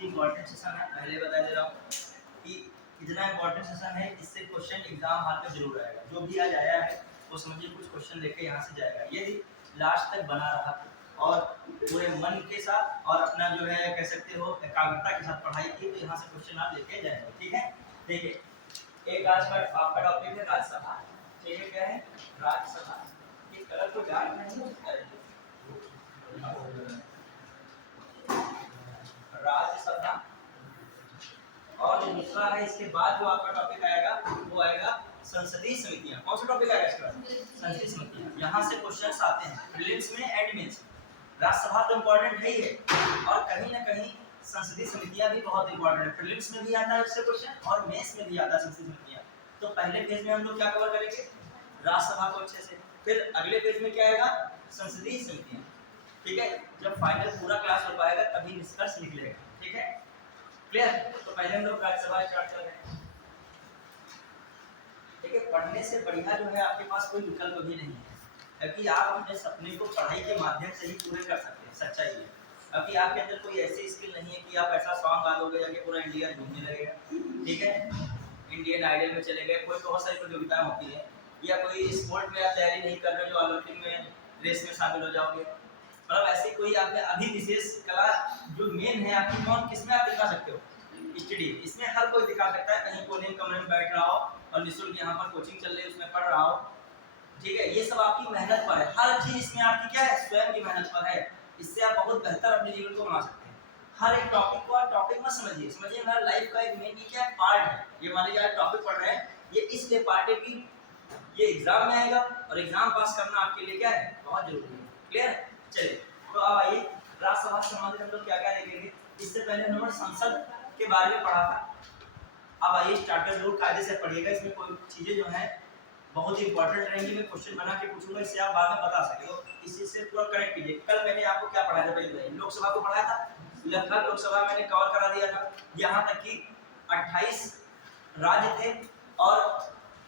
Mostly important session है, पहले बता दे रहा हूँ कि इतना इम्पोर्टेंट सेशन है, इससे क्वेश्चन एग्जाम हाल में जरूर आएगा। जो भी आज आया है वो समझिए कुछ क्वेश्चन लेके यहाँ से जाएगा, यदि लास्ट तक बना रहा और पूरे मन के साथ और अपना जो है कह सकते हो एकाग्रता के साथ पढ़ाई की, तो यहाँ से क्वेश्चन आप लेके जाएंगे। ठीक है, देखिए एक आज का आपका टॉपिक है राज्यसभा। ठीक है, क्या है राज्यसभा। ये कलर को डार्क नहीं राज्यसभा। और जो दूसरा है इसके बाद जो आपका टॉपिक आएगा वो आएगा संसदीय समितियां। कौन सा टॉपिक आएगा इसका? संसदीय समितियां। यहाँ से क्वेश्चंस आते हैं प्रीलिम्स में एंड मेंस। राज्यसभा तो इम्पोर्टेंट है ही है, और कहीं ना कहीं संसदीय समितियां भी बहुत इंपॉर्टेंट है। प्रीलिम्स में भी आता है उससे क्वेश्चन और मेंस में भी आता है संसदीय समितियां। तो पहले पेज में हम लोग क्या कवर करेंगे? राज्यसभा को अच्छे से। फिर अगले पेज में क्या आएगा? संसदीय समितियां। ठीक है, जब फाइनल पूरा क्लास हो पाएगा तभी निष्कर्ष निकलेगा। ठीक है, क्लियर? तो पहले हम लोग राज्यसभा स्टार्ट कर रहे हैं। देखिए, पढ़ने से बढ़िया जो है आपके पास कोई विकल्प भी नहीं है, क्योंकि आप अपने सपने को पढ़ाई के माध्यम से ही पूरे कर सकते हैं। सच्चाई है, अभी आपके अंदर कोई ऐसी स्किल नहीं है कि आप ऐसा सॉन्ग गा दोगे कि पूरा इंडिया झूमने लगेगा। ठीक है, इंडियन आइडल में चले गए, कोई बहुत सारी प्रतियोगिताएं होती है, या कोई स्पोर्ट में आप तैयारी नहीं कर रहे जो ओलंपिक में रेस में शामिल हो जाओगे। मतलब ऐसी कोई आपने अभी विशेष कला जो मेन है आपकी, कौन किसमें आप दिखा सकते हो? स्टडी। इसमें हर कोई दिखा सकता है, कहीं कोने कमरे में बैठ रहा हो और निःशुल्क यहाँ पर कोचिंग चल रही है उसमें पढ़ रहा हो। ठीक है, ये सब आपकी मेहनत पर है। हर चीज इसमें आपकी क्या है? स्वयं की मेहनत पर है। इससे आप बहुत बेहतर अपने जीवन को बना सकते हैं। हर एक टॉपिक को आप टॉपिक में समझिए, समझिए मेरा लाइफ का एक मेन क्या है पार्ट है। ये मान लीजिए आज टॉपिक पढ़ रहे हैं, ये इसलिए पार्ट है कि ये एग्जाम में आएगा और एग्जाम पास करना आपके लिए क्या है? बहुत जरूरी है। क्लियर? चलिए, तो अब आइए राज्यसभा से संबंधित हम लोग क्या क्या देखेंगे। इससे पहले हमने संसद के बारे में पढ़ा था। अब आइए स्टार्टर जरूर कायदे से पढ़िएगा, इसमें कोई चीजें जो है बहुत ही इंपॉर्टेंट रहेंगी। मैं क्वेश्चन बना के पूछूंगा, इससे आप बाद में बता सके, तो इसी से पूरा कनेक्ट कीजिए। कल मैंने आपको क्या पढ़ाया था? पहले लोकसभा को पढ़ाया था, लगभग लोकसभा मैंने कवर करा दिया था। यहाँ तक कि 28 राज्य थे और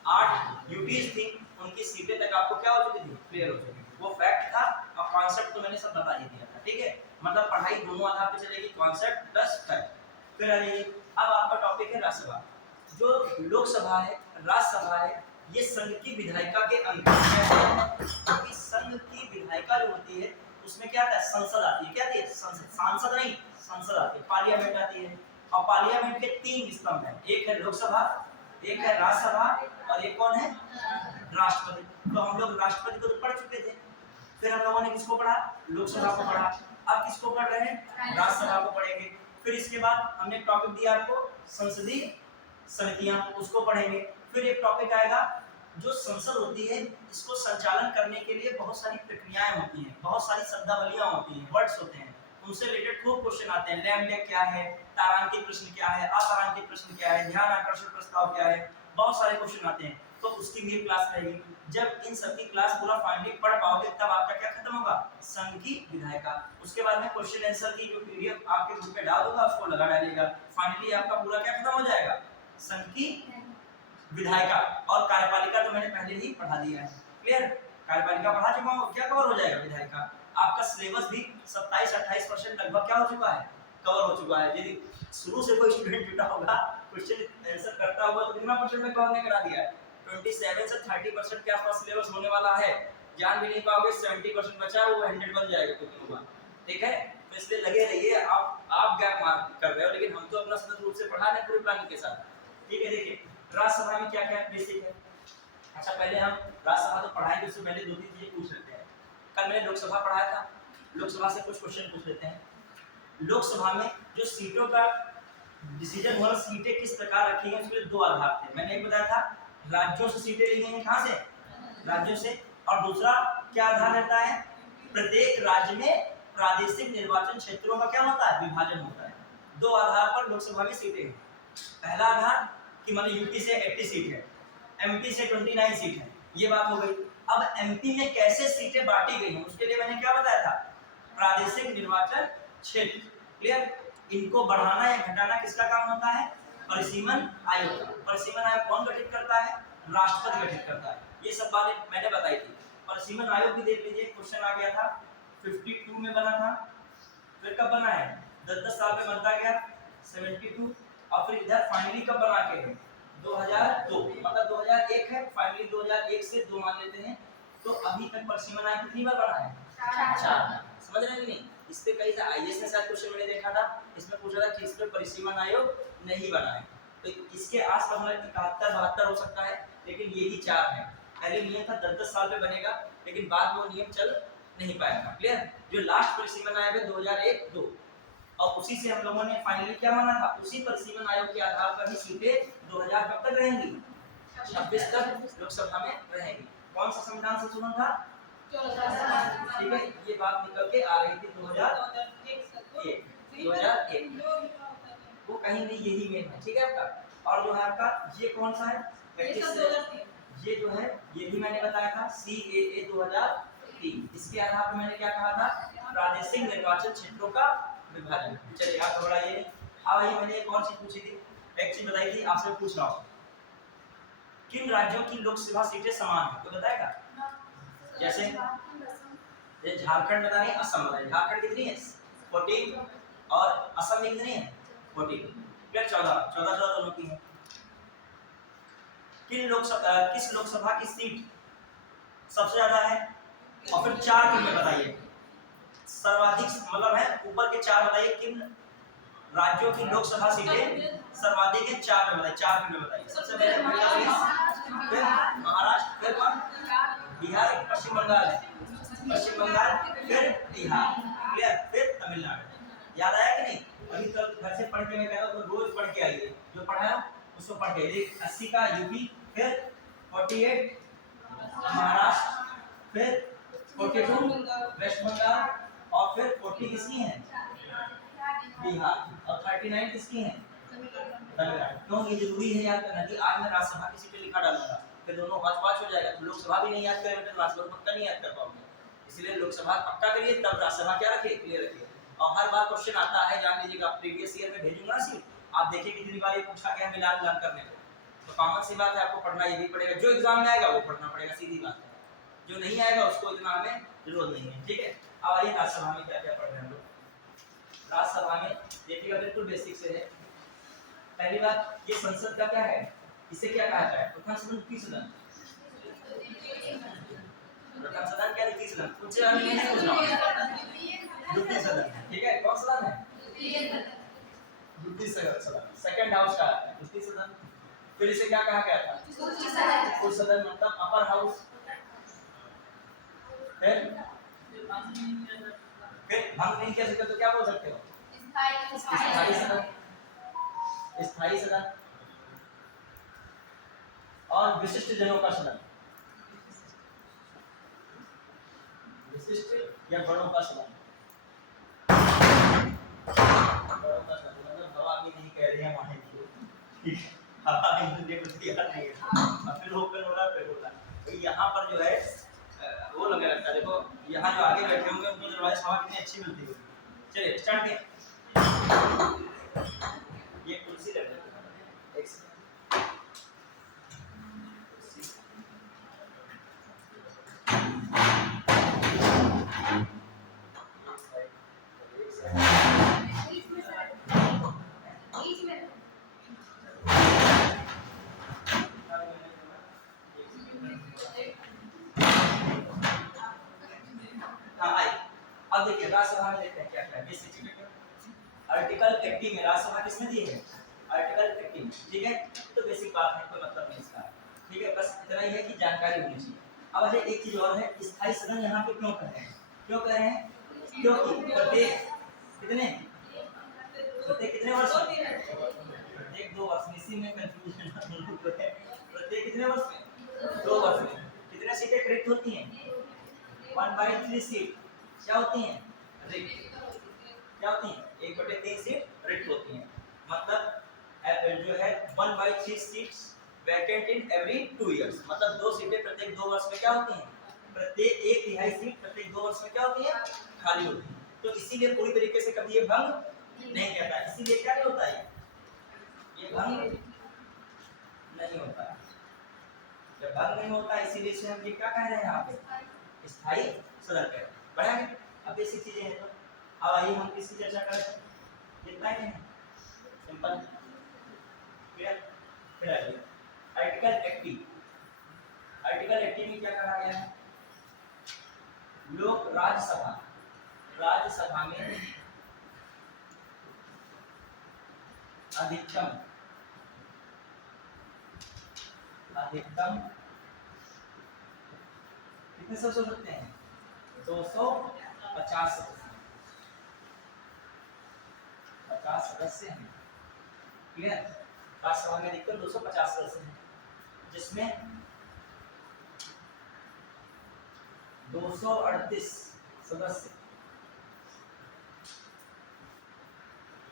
8 यूटीज थी, उनकी सीटें तक आपको क्या हो चुकी थी? क्लियर हो चुकी थी। वो फैक्ट था और कॉन्सेप्ट तो मैंने सब बता ही दिया था। ठीक है, मतलब पढ़ाई दोनों आधार पे चलेगी, कॉन्सेप्ट प्लस फैक्ट। फिर आइए, अब आपका टॉपिक है राज्यसभा। जो लोकसभा है, राज्यसभा है, ये संघ की विधायिका के अंग है। क्योंकि संघ की विधायिका जो होती है उसमें क्या आता है? संसद आती है। क्या आती है? संसद। सांसद नहीं, संसद आती है, पार्लियामेंट आती है। और पार्लियामेंट के 3 स्तंभ हैं, एक है लोकसभा, एक है राज्यसभा और एक कौन है? राष्ट्रपति। तो हम लोग राष्ट्रपति को तो पढ़ चुके थे, फिर हम लोगों ने किसको पढ़ा? लोकसभा को पढ़ा। अब किसको पढ़ रहे हैं? राज्यसभा को पढ़ेंगे। फिर इसके बाद हमने टॉपिक दिया आपको संसदीय समितियां, उसको पढ़ेंगे। फिर एक टॉपिक आएगा जो संसद होती है, इसको संचालन करने के लिए बहुत सारी प्रक्रियाएं होती हैं, बहुत सारी शब्दावलियां होती हैं, वर्ड्स होते हैं, उनसे रिलेटेड खूब क्वेश्चन आते हैं। लैम्ब्डा क्या है, तारांकित प्रश्न क्या है, अतारांकित प्रश्न क्या है, ध्यान आकर्षण प्रस्ताव क्या है, बहुत सारे क्वेश्चन आते हैं। तो उसकी भी क्लास रहेगी। जब इन सब की क्लास पूरा फाइनली पढ़ पाओगे तब आपका क्या खत्म होगा? संघ की विधायिका। उसके बाद में क्वेश्चन आंसर की जो पीडीएफ आपके ग्रुप में डाल दूंगा, उसको लगा डालिएगा। फाइनली आपका पूरा क्या खत्म हो जाएगा? संघ की विधायिका। और कार्यपालिका तो मैंने पहले ही पढ़ा दिया है। क्लियर? कार्यपालिका पढ़ा चुका हूं, क्या कवर हो जाएगा? विधायिका। आपका सिलेबस भी 27-28% लगभग क्या हो चुका है? कवर हो चुका है। यदि शुरू से कोई स्टूडेंट जुटा होगा, क्वेश्चन आंसर करता होगा, तो कितना परसेंट में कवर करा दिया है? 27 से 30% के आसपास सिलेबस होने वाला है। जान भी नहीं पाओगे, 70% बचा है, वो 100 बन जाएगा कुछ होगा। ठीक है, तो इसलिए लगे रहिए। आप गैप मार्क कर रहे हो, लेकिन हम तो अपना सतत रूप से पढ़ा रहे पूरे प्लानिंग के साथ। ठीक है, देखिए राज्यसभा में क्या क्या बेसिक है। अच्छा, पहले हम राज्यसभा तो पढ़ाएंगे, उससे पहले 2-3 चीजें पूछ लेते हैं। कल मैंने लोकसभा पढ़ाया था, लोकसभा से कुछ क्वेश्चन पूछ लेते हैं। लोकसभा में जो सीटों का डिसीजन हुआ, सीटें किस प्रकार रखी गई, उसके लिए 2 आधार थे। मैंने एक बताया था, राज्यों से सीटें ली गई हैं। कहां से? राज्यों से। और दूसरा क्या आधार रहता है? प्रत्येक राज्य में प्रादेशिक निर्वाचन क्षेत्रों का क्या होता है? विभाजन होता है। 2 आधार पर लोकसभा की सीटें हैं। पहला आधार कि मान यूपी से 80 सीट है, एमपी से 29 सीट है, ये बात हो गई। अब एमपी में कैसे सीटें बांटी गई हैं, उसके लिए मैंने क्या बताया था? प्रादेशिक निर्वाचन क्षेत्र। क्लियर? इनको बढ़ाना या घटाना किसका काम होता है? परिसीमन आयोग का। परिसीमन आयोग कौन गठित करता है? राष्ट्रपति गठित करता है। ये सब बातें मैंने बताई थी। परिसीमन आयोग भी देख लीजिए, क्वेश्चन आ गया था 52 में बना था। फिर कब बना है? 10-10 साल में बनता गया। 72। और फिर इधर फाइनली कब बना के है 2002, मतलब 2001 है, फाइनली 2001 से 2 मान लेते हैं। तो अभी तक परिसीमन आयोग कितनी बार बना है? 4। समझ रहे हैं कि नहीं? इस पे कई था आईएएस में शायद क्वेश्चन मैंने देखा था, इसमें पूछा था कि इस पे परिसीमन आयोग नहीं बना है। तो इसके आसपास मतलब 71 72 हो सकता है, लेकिन यही 4 है। पहले नियम था 10-10 साल पे बनेगा, लेकिन बाद में वो नियम चल नहीं पाया था। क्लियर? जो लास्ट परिसीमन आयोग है 2001-2, और उसी से हम लोगों ने फाइनली क्या माना था, उसी परिसीमन आयोग के आधार पर ही सीटें 2000 कब तक रहेंगी? 26 तक लोकसभा में रहेंगी। कौन सा संविधान संशोधन था? ठीक है, ये बात निकल के आ रही थी 2001। वो कहीं नहीं, यही मेन है। ठीक है आपका। और जो है आपका ये कौन सा है? ये जो है ये भी मैंने बताया था CAA 2003। इसके आधार पर मैंने क्या कहा था? प्रादेशिक निर्वाचन क्षेत्रों का विभाजन। चलिए आप घबराइए। अब आइए, मैंने एक और चीज पूछी थी, एक चीज बताई थी, आपसे पूछ रहा हूँ किन राज्यों की लोकसभा सीटें समान है, तो बताएगा? जैसे ये झारखंड बता नहीं, असम बता। झारखंड कितनी है? 14, और असम में कितनी है? 14। फिर 14 दोनों की है। किस लोकसभा की सीट सबसे ज्यादा है? और फिर 4 में बताइए सर्वाधिक, मतलब है ऊपर के 4 बताइए किन राज्यों की लोकसभा सीटें सर्वाधिक है। 4 में बताइए, 4 में बताइए। सबसे पहले फिर महाराष्ट्र, फिर कौन? बिहार, पश्चिम बंगाल है, पश्चिम बंगाल, फिर बिहार, क्लियर, फिर तमिलनाडु। याद आया कि नहीं? अभी तक घर से पढ़ के मैं कह रहा हूँ तो रोज पढ़ के आइए, जो पढ़ाया उसको पढ़ के। 80 का यूपी, फिर 48 महाराष्ट्र, फिर 42 वेस्ट बंगाल, और फिर 40 किसकी है? बिहार, और 39 किसकी है? तमिलनाडु। क्यों ये जरूरी है याद करना कि आज मैं राज्यसभा की सीटें लिखा डालूंगा, फिर दोनों पाँच हो जाएगा, तो लोकसभा भी नहीं याद करेंगे तो राज्यसभा पक्का नहीं याद कर पाओगे। इसलिए लोकसभा पक्का करिए, तब राज्यसभा क्या रखिए? क्लियर रखिए। और हर बार क्वेश्चन आता है, जान लीजिएगा, प्रीवियस ईयर में भेजूंगा ना सीट, आप देखिए कितनी बार ये पूछा गया मिलान मिलान करने को। तो कॉमन सी बात है, आपको पढ़ना ये भी पड़ेगा, जो एग्जाम में आएगा वो पढ़ना पड़ेगा, सीधी बात है। जो नहीं आएगा उसको इतना हमें जरूरत नहीं है। ठीक है, अब आइए राज्यसभा में क्या क्या पढ़ रहे हैं हम लोग। राज्यसभा में देखिएगा बिल्कुल बेसिक से है। पहली बात, ये संसद का क्या है? इसे क्या कहा जाता है? प्रथम सदन, द्वितीय सदन? प्रथम सदन क्या द्वितीय सदन? कुछ नहीं पूछ रहा हूं। द्वितीय सदन, ठीक है। कौन सदन है? द्वितीय सदन, सेकंड हाउस का है द्वितीय सदन। फिर इसे क्या कहा गया था? उच्च सदन, मतलब अपर हाउस। फिर भंग नहीं कर सकते तो क्या बोल सकते हो? स्थायी सदन, स्थायी सदन। और विशिष्ट जनों का सदन, विशिष्ट या बड़ों का सदन। बड़ों का सदन मतलब हवा भी नहीं कह रही है वहां की, हवा मुझे कुछ याद नहीं है। और फिर ओपन हो रहा, फिर होगा। तो यहाँ पर जो है वो लगे लगता है, देखो यहाँ जो आगे बैठे होंगे उनको दरवाजे हवा कितनी अच्छी मिलती होगी। चलिए स्टार्ट करें। ये कुर्सी लग रही है, अब देखिए राज्यसभा में देखते हैं क्या क्या है। आर्टिकल 80 में राज्यसभा किसने दी है? आर्टिकल 80 में, ठीक है। तो बेसिक बात है, कोई मतलब नहीं इसका, ठीक है। बस इतना ही है कि जानकारी होनी चाहिए। अब अजय एक चीज और है, स्थायी सदन यहाँ पे क्यों कह रहे हैं? क्यों कह रहे हैं? क्योंकि प्रत्येक कितने वर्ष में? प्रत्येक 2 वर्ष में, इसी में कंफ्यूजन है। प्रत्येक कितने वर्ष में? 2 वर्ष में। कितने सीटें रिक्त होती हैं? 1/3 सीट क्या होती हैं? रिक्त। क्या होती हैं? 1/3 सीट रिक्त होती हैं। मतलब जो है 1/3 seats vacant in every 2 years, मतलब 2 सीटें प्रत्येक 2 वर्ष में क्या होती हैं? प्रत्येक 1/3 सीट प्रत्येक 2 वर्ष में क्या होती है? खाली होती है। तो इसीलिए पूरी तरीके से कभी ये भंग नहीं कहता है। इसीलिए क्या नहीं होता है? ये भंग नहीं होता है। जब भंग नहीं होता इसीलिए से हम ये क्या कह रहे हैं यहाँ पे? स्थायी सदन कह रहे हैं। बढ़िया। अब बेसिक चीजें हैं तो अब आइए हम किसकी चर्चा करें? कितना ही है फिर आइए आर्टिकल 80। आर्टिकल 80 में क्या कहा गया है? लोक राज्यसभा में अधिकतम कितने सदस्य हो सकते हैं? 250 सदस्य। 50 सदस्य हैं, क्लियर? राज्यसभा में अधिकतम 250 सदस्य हैं, जिसमें 238 सदस्य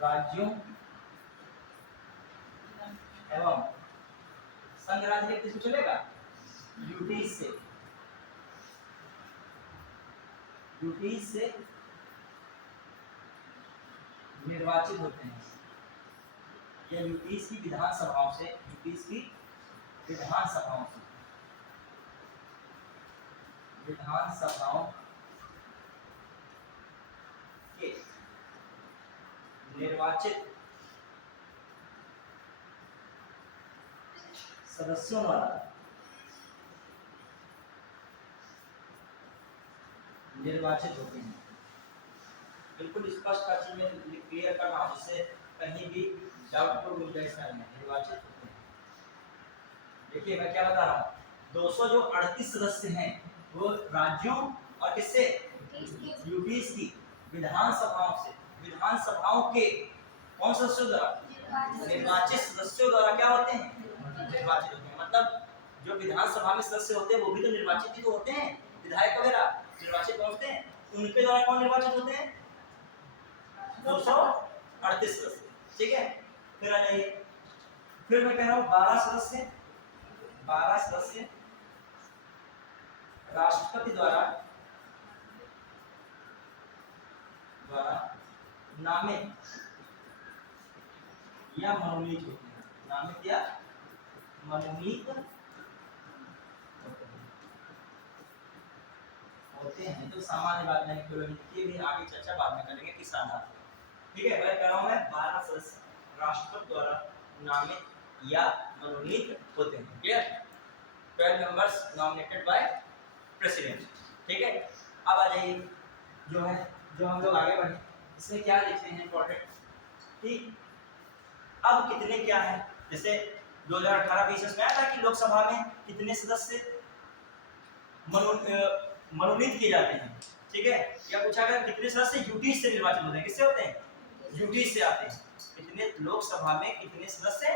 राज्यों एवं संघ राज्य के किसको चलेगा? यूटी से निर्वाचित होते हैं, या यूटी की विधानसभाओं से, विधानसभाओं के निर्वाचित सदस्यों द्वारा निर्वाचित होते हैं। बिल्कुल स्पष्ट हर चीज में क्लियर कर रहा हूं, जिससे कहीं भी डाउट को गुंजाइश नहीं है। निर्वाचित होते हैं, देखिए मैं क्या बता रहा हूँ, 238 सदस्य हैं वो राज्यों और किससे? यूपी की विधानसभाओं से, विधानसभाओं के कौन सदस्यों द्वारा? निर्वाचित सदस्यों द्वारा क्या होते हैं? निर्वाचित होते हैं। मतलब जो विधानसभा में सदस्य होते हैं वो भी तो निर्वाचित ही तो होते हैं, विधायक वगैरह निर्वाचित होते हैं, उनके द्वारा कौन निर्वाचित होते हैं? 238 सदस्य, ठीक है? फिर आ जाइए, फिर मैं कह रहा हूँ 12 सदस्य राष्ट्रपति द्वारा नामित या मनोनीत होते हैं। नामित या मनोनीत होते हैं, तो सामान्य बात नहीं, ये भी आगे चर्चा बाद में करेंगे किस आधार पर, ठीक है? मैं कह रहा हूँ मैं 12 सदस्य राष्ट्रपति द्वारा नामित या मनोनीत होते हैं, clear? 12 members nominated by president, ठीक है? अब आ जाइए जो हम लोग आगे बढ़े, इसमें क्या लिखते हैं इंपॉर्टेंट कि अब कितने क्या है, जैसे 2018-20 में आया था कि लोकसभा में कितने सदस्य मनोनीत किए जाते हैं, ठीक है? या पूछा गया कितने सदस्य यूटी से निर्वाचित होते हैं? किससे होते हैं? यूटी से आते हैं। कितने लोकसभा में कितने सदस्य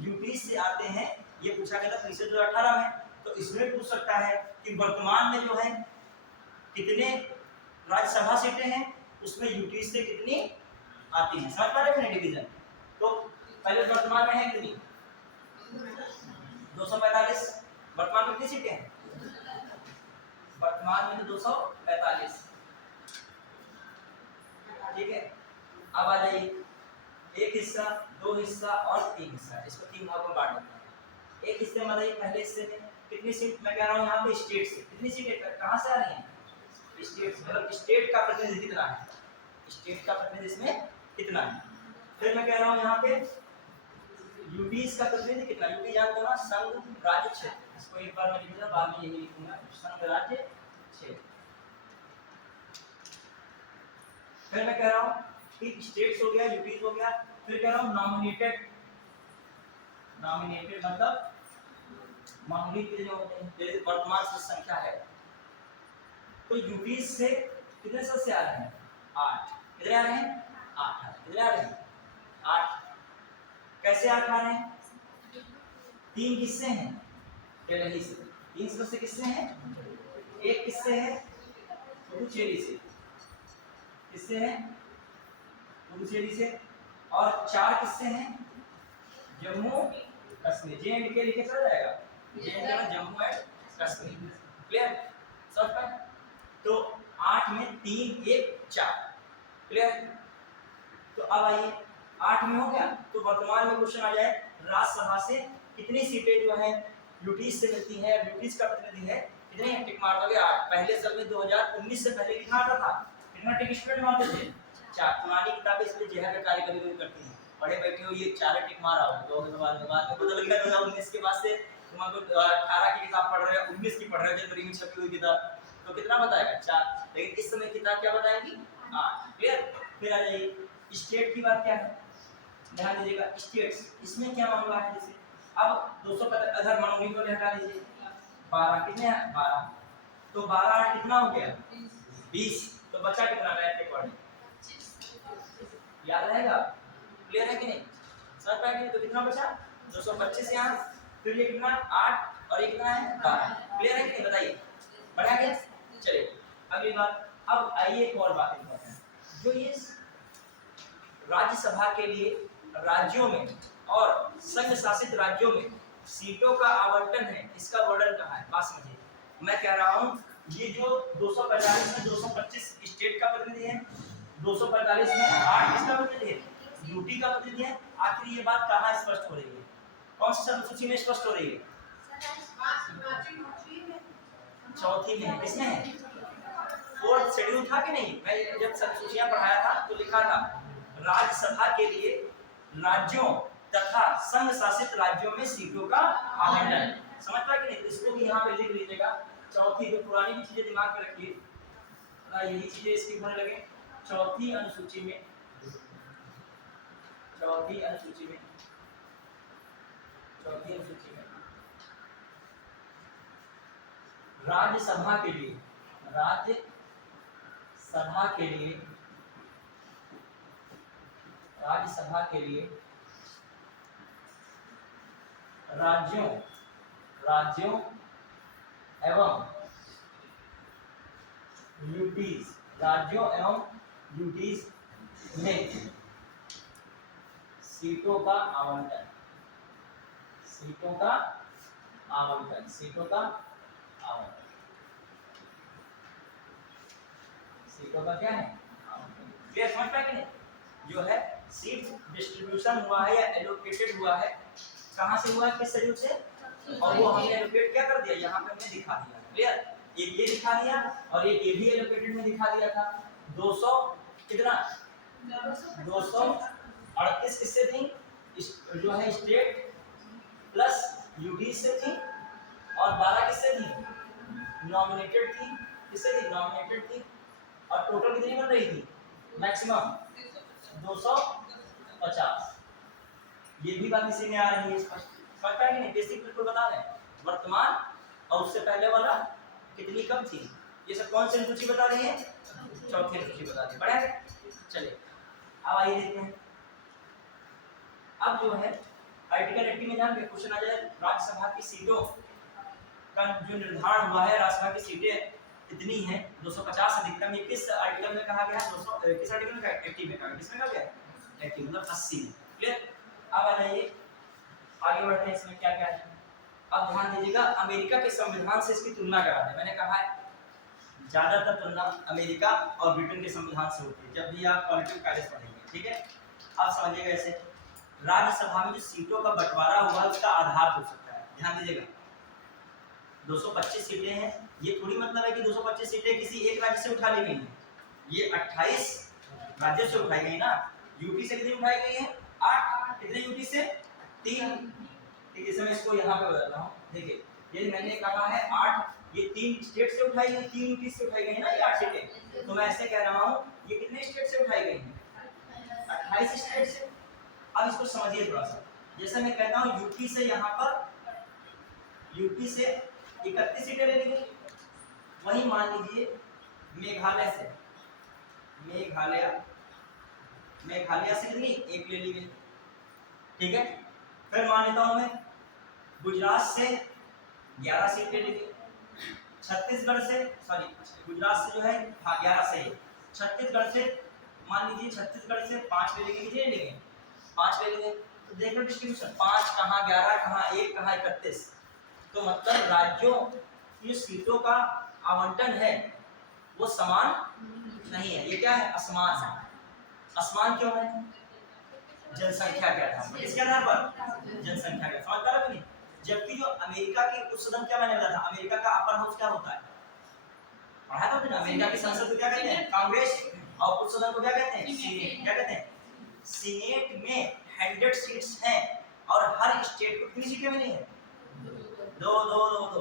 यूटी से आते हैं, ये पूछा गया था 2018 में। तो इसमें पूछ सकता है कि वर्तमान में जो है कितने राज्यसभा सीटें हैं, उसमें यूटी से कितनी आती हैं, समझ पा रहे हैं डिवीजन? तो पहले वर्तमान में है कितनी? 245। वर्तमान में कितनी सीटें हैं? वर्तमान में 245, ठीक है? अब आ जाइए, एक हिस्सा, दो हिस्सा और तीन हिस्सा, इसको तीन भागों में बांट देते हैं। एक हिस्से में बताइए, पहले हिस्से में कितनी सीट? मैं कह रहा हूँ यहाँ पे स्टेट से कितनी सीटें कहाँ से आ रही हैं? स्टेट, मतलब स्टेट का प्रतिनिधि कितना है, स्टेट का प्रतिनिधि इसमें कितना है। फिर मैं कह रहा हूँ यहाँ पे यूपी का प्रतिनिधि कितना? यूपी जानते हो ना, संघ राज्य क्षेत्र, इसको एक बार मैं लिखूंगा, बाद में यही लिखूंगा, संघ राज्य क्षेत्र। फिर मैं कह रहा हूँ कि स्टेट्स हो गया, यूपी हो गया। फिर कह रहा हूँ नॉमिनेटेड मतलब मनोनीत जो होते हैं, वर्तमान से संख्या है, तो यूपी से कितने सदस्य आ रहे हैं? 8। कितने आ रहे हैं? 8। कितने आ रहे हैं? 8। कैसे 8 आ रहे हैं? 3 किससे हैं? दिल्ली से। 3 सदस्य किससे हैं? एक किससे है? पुडुचेरी से। किससे है? पुडुचेरी से। और 4 किससे हैं? जम्मू कश्मीर। J&K लिखे चला जाएगा, J&K में जम्मू एंड कश्मीर, क्लियर? सब पर तो 8 में 3 1 4, क्लियर? तो अब आइए 8 में हो गया, तो वर्तमान में क्वेश्चन आ जाए राज्यसभा से कितनी सीटें जो है यूटी से मिलती है, यूटी का प्रतिनिधि है, कितने टिक मार दोगे? 8। पहले साल में 2019 से पहले कितना आता था? कितना टिक स्टूडेंट मारते थे? 4। पुरानी किताबें इसलिए जेहा का कार्य कभी करती हैं, पढ़े बैठे हो, ये चार टिक मारा हो तो बाद में पता लग गया 2019 के बाद से तुम अगर 18 की किताब पढ़ रहे हो, 19 की पढ़ रहे हो, जनवरी में छपी हुई किताब, तो कितना बताएगा 4। लेकिन इस समय किताब क्या बताएगी 8। क्लियर। फिर आ जाइए स्टेट की बात क्या है, ध्यान दीजिएगा स्टेट्स, इसमें क्या मामला है। जैसे अब 250 अगर मनोनी को हटा दीजिए, 12 कितने हैं 12, तो 12 कितना हो गया 20, तो बचा कितना मैथ के अकॉर्डिंग याद रहेगा। क्लियर है कि नहीं, समझ पाए कि नहीं, तो कितना बचा 225 यहाँ, फिर ये कितना 8 और ये कितना है 12। क्लियर है कि नहीं बताइए, बढ़ा गया। चलिए अगली बात, अब आइए एक और बात इंपॉर्टेंट, जो ये राज्यसभा के लिए राज्यों में और संघ शासित राज्यों में सीटों का आवंटन है, इसका वर्णन कहाँ है। बात समझिए, मैं कह रहा हूँ ये जो 245 में 225 स्टेट का प्रतिनिधि है, 245 में 8 किसका प्रतिनिधि है यूटी का प्रतिनिधि है। आखिर ये बात कहाँ स्पष्ट हो रही है, कौन सी अनुसूची में स्पष्ट हो रही है, चौथी में। किसमें है, फोर्थ शेड्यूल था कि नहीं, मैं जब अनुसूचियां पढ़ाया था तो लिखा था राज्यसभा के लिए राज्यों तथा संघ शासित राज्यों में सीटों का आवंटन। समझ पाए कि नहीं, इसको भी यहाँ पे लिख लीजिएगा। चौथी, जो पुरानी भी चीजें दिमाग में रखिए, यही चीजें इसकी होने लगे। चौथी अनुसूची में, चौथी अनुसूची में, चौथी अनुसूची में राज्यसभा के लिए, राज्यसभा के लिए, राज्यसभा के लिए राज्यों, राज्यों एवं यूटीज, राज्यों एवं यूटीज में सीटों का आवंटन, सीटों का आवंटन, सीटों का आवंटन, सीटों का क्या है आवंटन। क्लियर, समझ पाए कि नहीं, जो है सीट डिस्ट्रीब्यूशन हुआ है या एलोकेटेड हुआ है, कहां से हुआ है, किस शेड्यूल से, और वो हमने एलोकेट क्या कर दिया, यहाँ पे हमने दिखा दिया। क्लियर, एक ये दिखा दिया और एक ये भी एलोकेटेड में दिखा दिया था। 200 कितना 238 किससे थी, जो है स्टेट प्लस यूटी से थी, और 12 किससे थी नॉमिनेटेड थी, किससे थी नॉमिनेटेड थी, और टोटल कितनी बन रही थी मैक्सिमम 250। ये भी बात इसी में आ रही है, समझ पाए कि नहीं, बेसिक बिल्कुल बता रहे हैं। वर्तमान और उससे पहले वाला कितनी कम थी, ये सब कौन सी अनुसूची बता रही है, चौथी अनुसूची बता रही है। बढ़िया, चलिए अब आइए देखते हैं। अब जो है आर्टिकल 80 में ध्यान क्वेश्चन आ जाए, राज्यसभा की सीटों का जो निर्धारण हुआ है, राज्यसभा की सीटें कितनी हैं 250 अधिकतम, ये किस आर्टिकल में कहा गया, 200 किस आर्टिकल में, 80 में कहा, किसमें कहा गया 80 मतलब 80 में। क्लियर, अब आ जाइए आगे बढ़ते हैं, इसमें क्या क्या है। अब ध्यान दीजिएगा, अमेरिका के संविधान से इसकी तुलना करा दें। मैंने कहा है ज्यादातर तुलना अमेरिका और ब्रिटेन के संविधान से होती है जब भी आप पॉलिटिकल कायदे पढ़ेंगे। ठीक है, आप समझिएगा ऐसे, राज्यसभा में जो सीटों का बंटवारा हुआ उसका आधार हो सकता है। ध्यान दीजिएगा 225 सीटें हैं, ये थोड़ी मतलब है कि 225 सीटें किसी एक राज्य से उठा ली गई हैं, ये 28 राज्यों से उठाई गई ना। यूपी से कितनी उठाई गई है 8, कितने यूपी से 3। ठीक है, मैं इसको यहाँ पे बदल रहा हूँ, देखिए ये मैंने कहा है 8, ये 3 स्टेट से उठाई गई, 3 यूपी से उठाई गई है ना, ये 8 सीटें। तो मैं ऐसे कह रहा हूँ ये कितने स्टेट से उठाई गई हैं 28 स्टेट से। अब इसको समझिए थोड़ा सा, जैसे मैं कहता हूँ यूपी से यहाँ पर, यूपी से 31 सीटें ले ली गई, वही मान लीजिए मेघालय से, मेघालय से कितनी एक ले ली गई। ठीक है, फिर मान लेता हूं मैं गुजरात से 11 सीट ले ली गई, छत्तीसगढ़ से, सॉरी गुजरात से जो है 11 से, छत्तीसगढ़ से मान लीजिए, छत्तीसगढ़ से 5 ले ली गई, कितने ले ली गई 5 ले ली गई। तो देख लो डिस्ट्रीब्यूशन, 5 कहाँ 11 कहाँ 1 कहाँ 31, तो मतलब राज्यों की सीटों का आवंटन है वो समान नहीं है, ये क्या है असमान है। असमान क्यों है, जनसंख्या के आधार पर, किसके आधार पर जनसंख्या के, समझ पा रहे हो नहीं। जबकि जो अमेरिका के उच्च सदन, क्या मैंने बताया था अमेरिका का अपर हाउस क्या होता है, पढ़ा था ना, अमेरिका की संसद को क्या कहते हैं कांग्रेस, और उच्च सदन को क्या कहते हैं सीनेट। क्या कहते हैं सीनेट में 100 सीट्स हैं और हर स्टेट को कितनी सीटें मिली हैं? दो दो दो दो।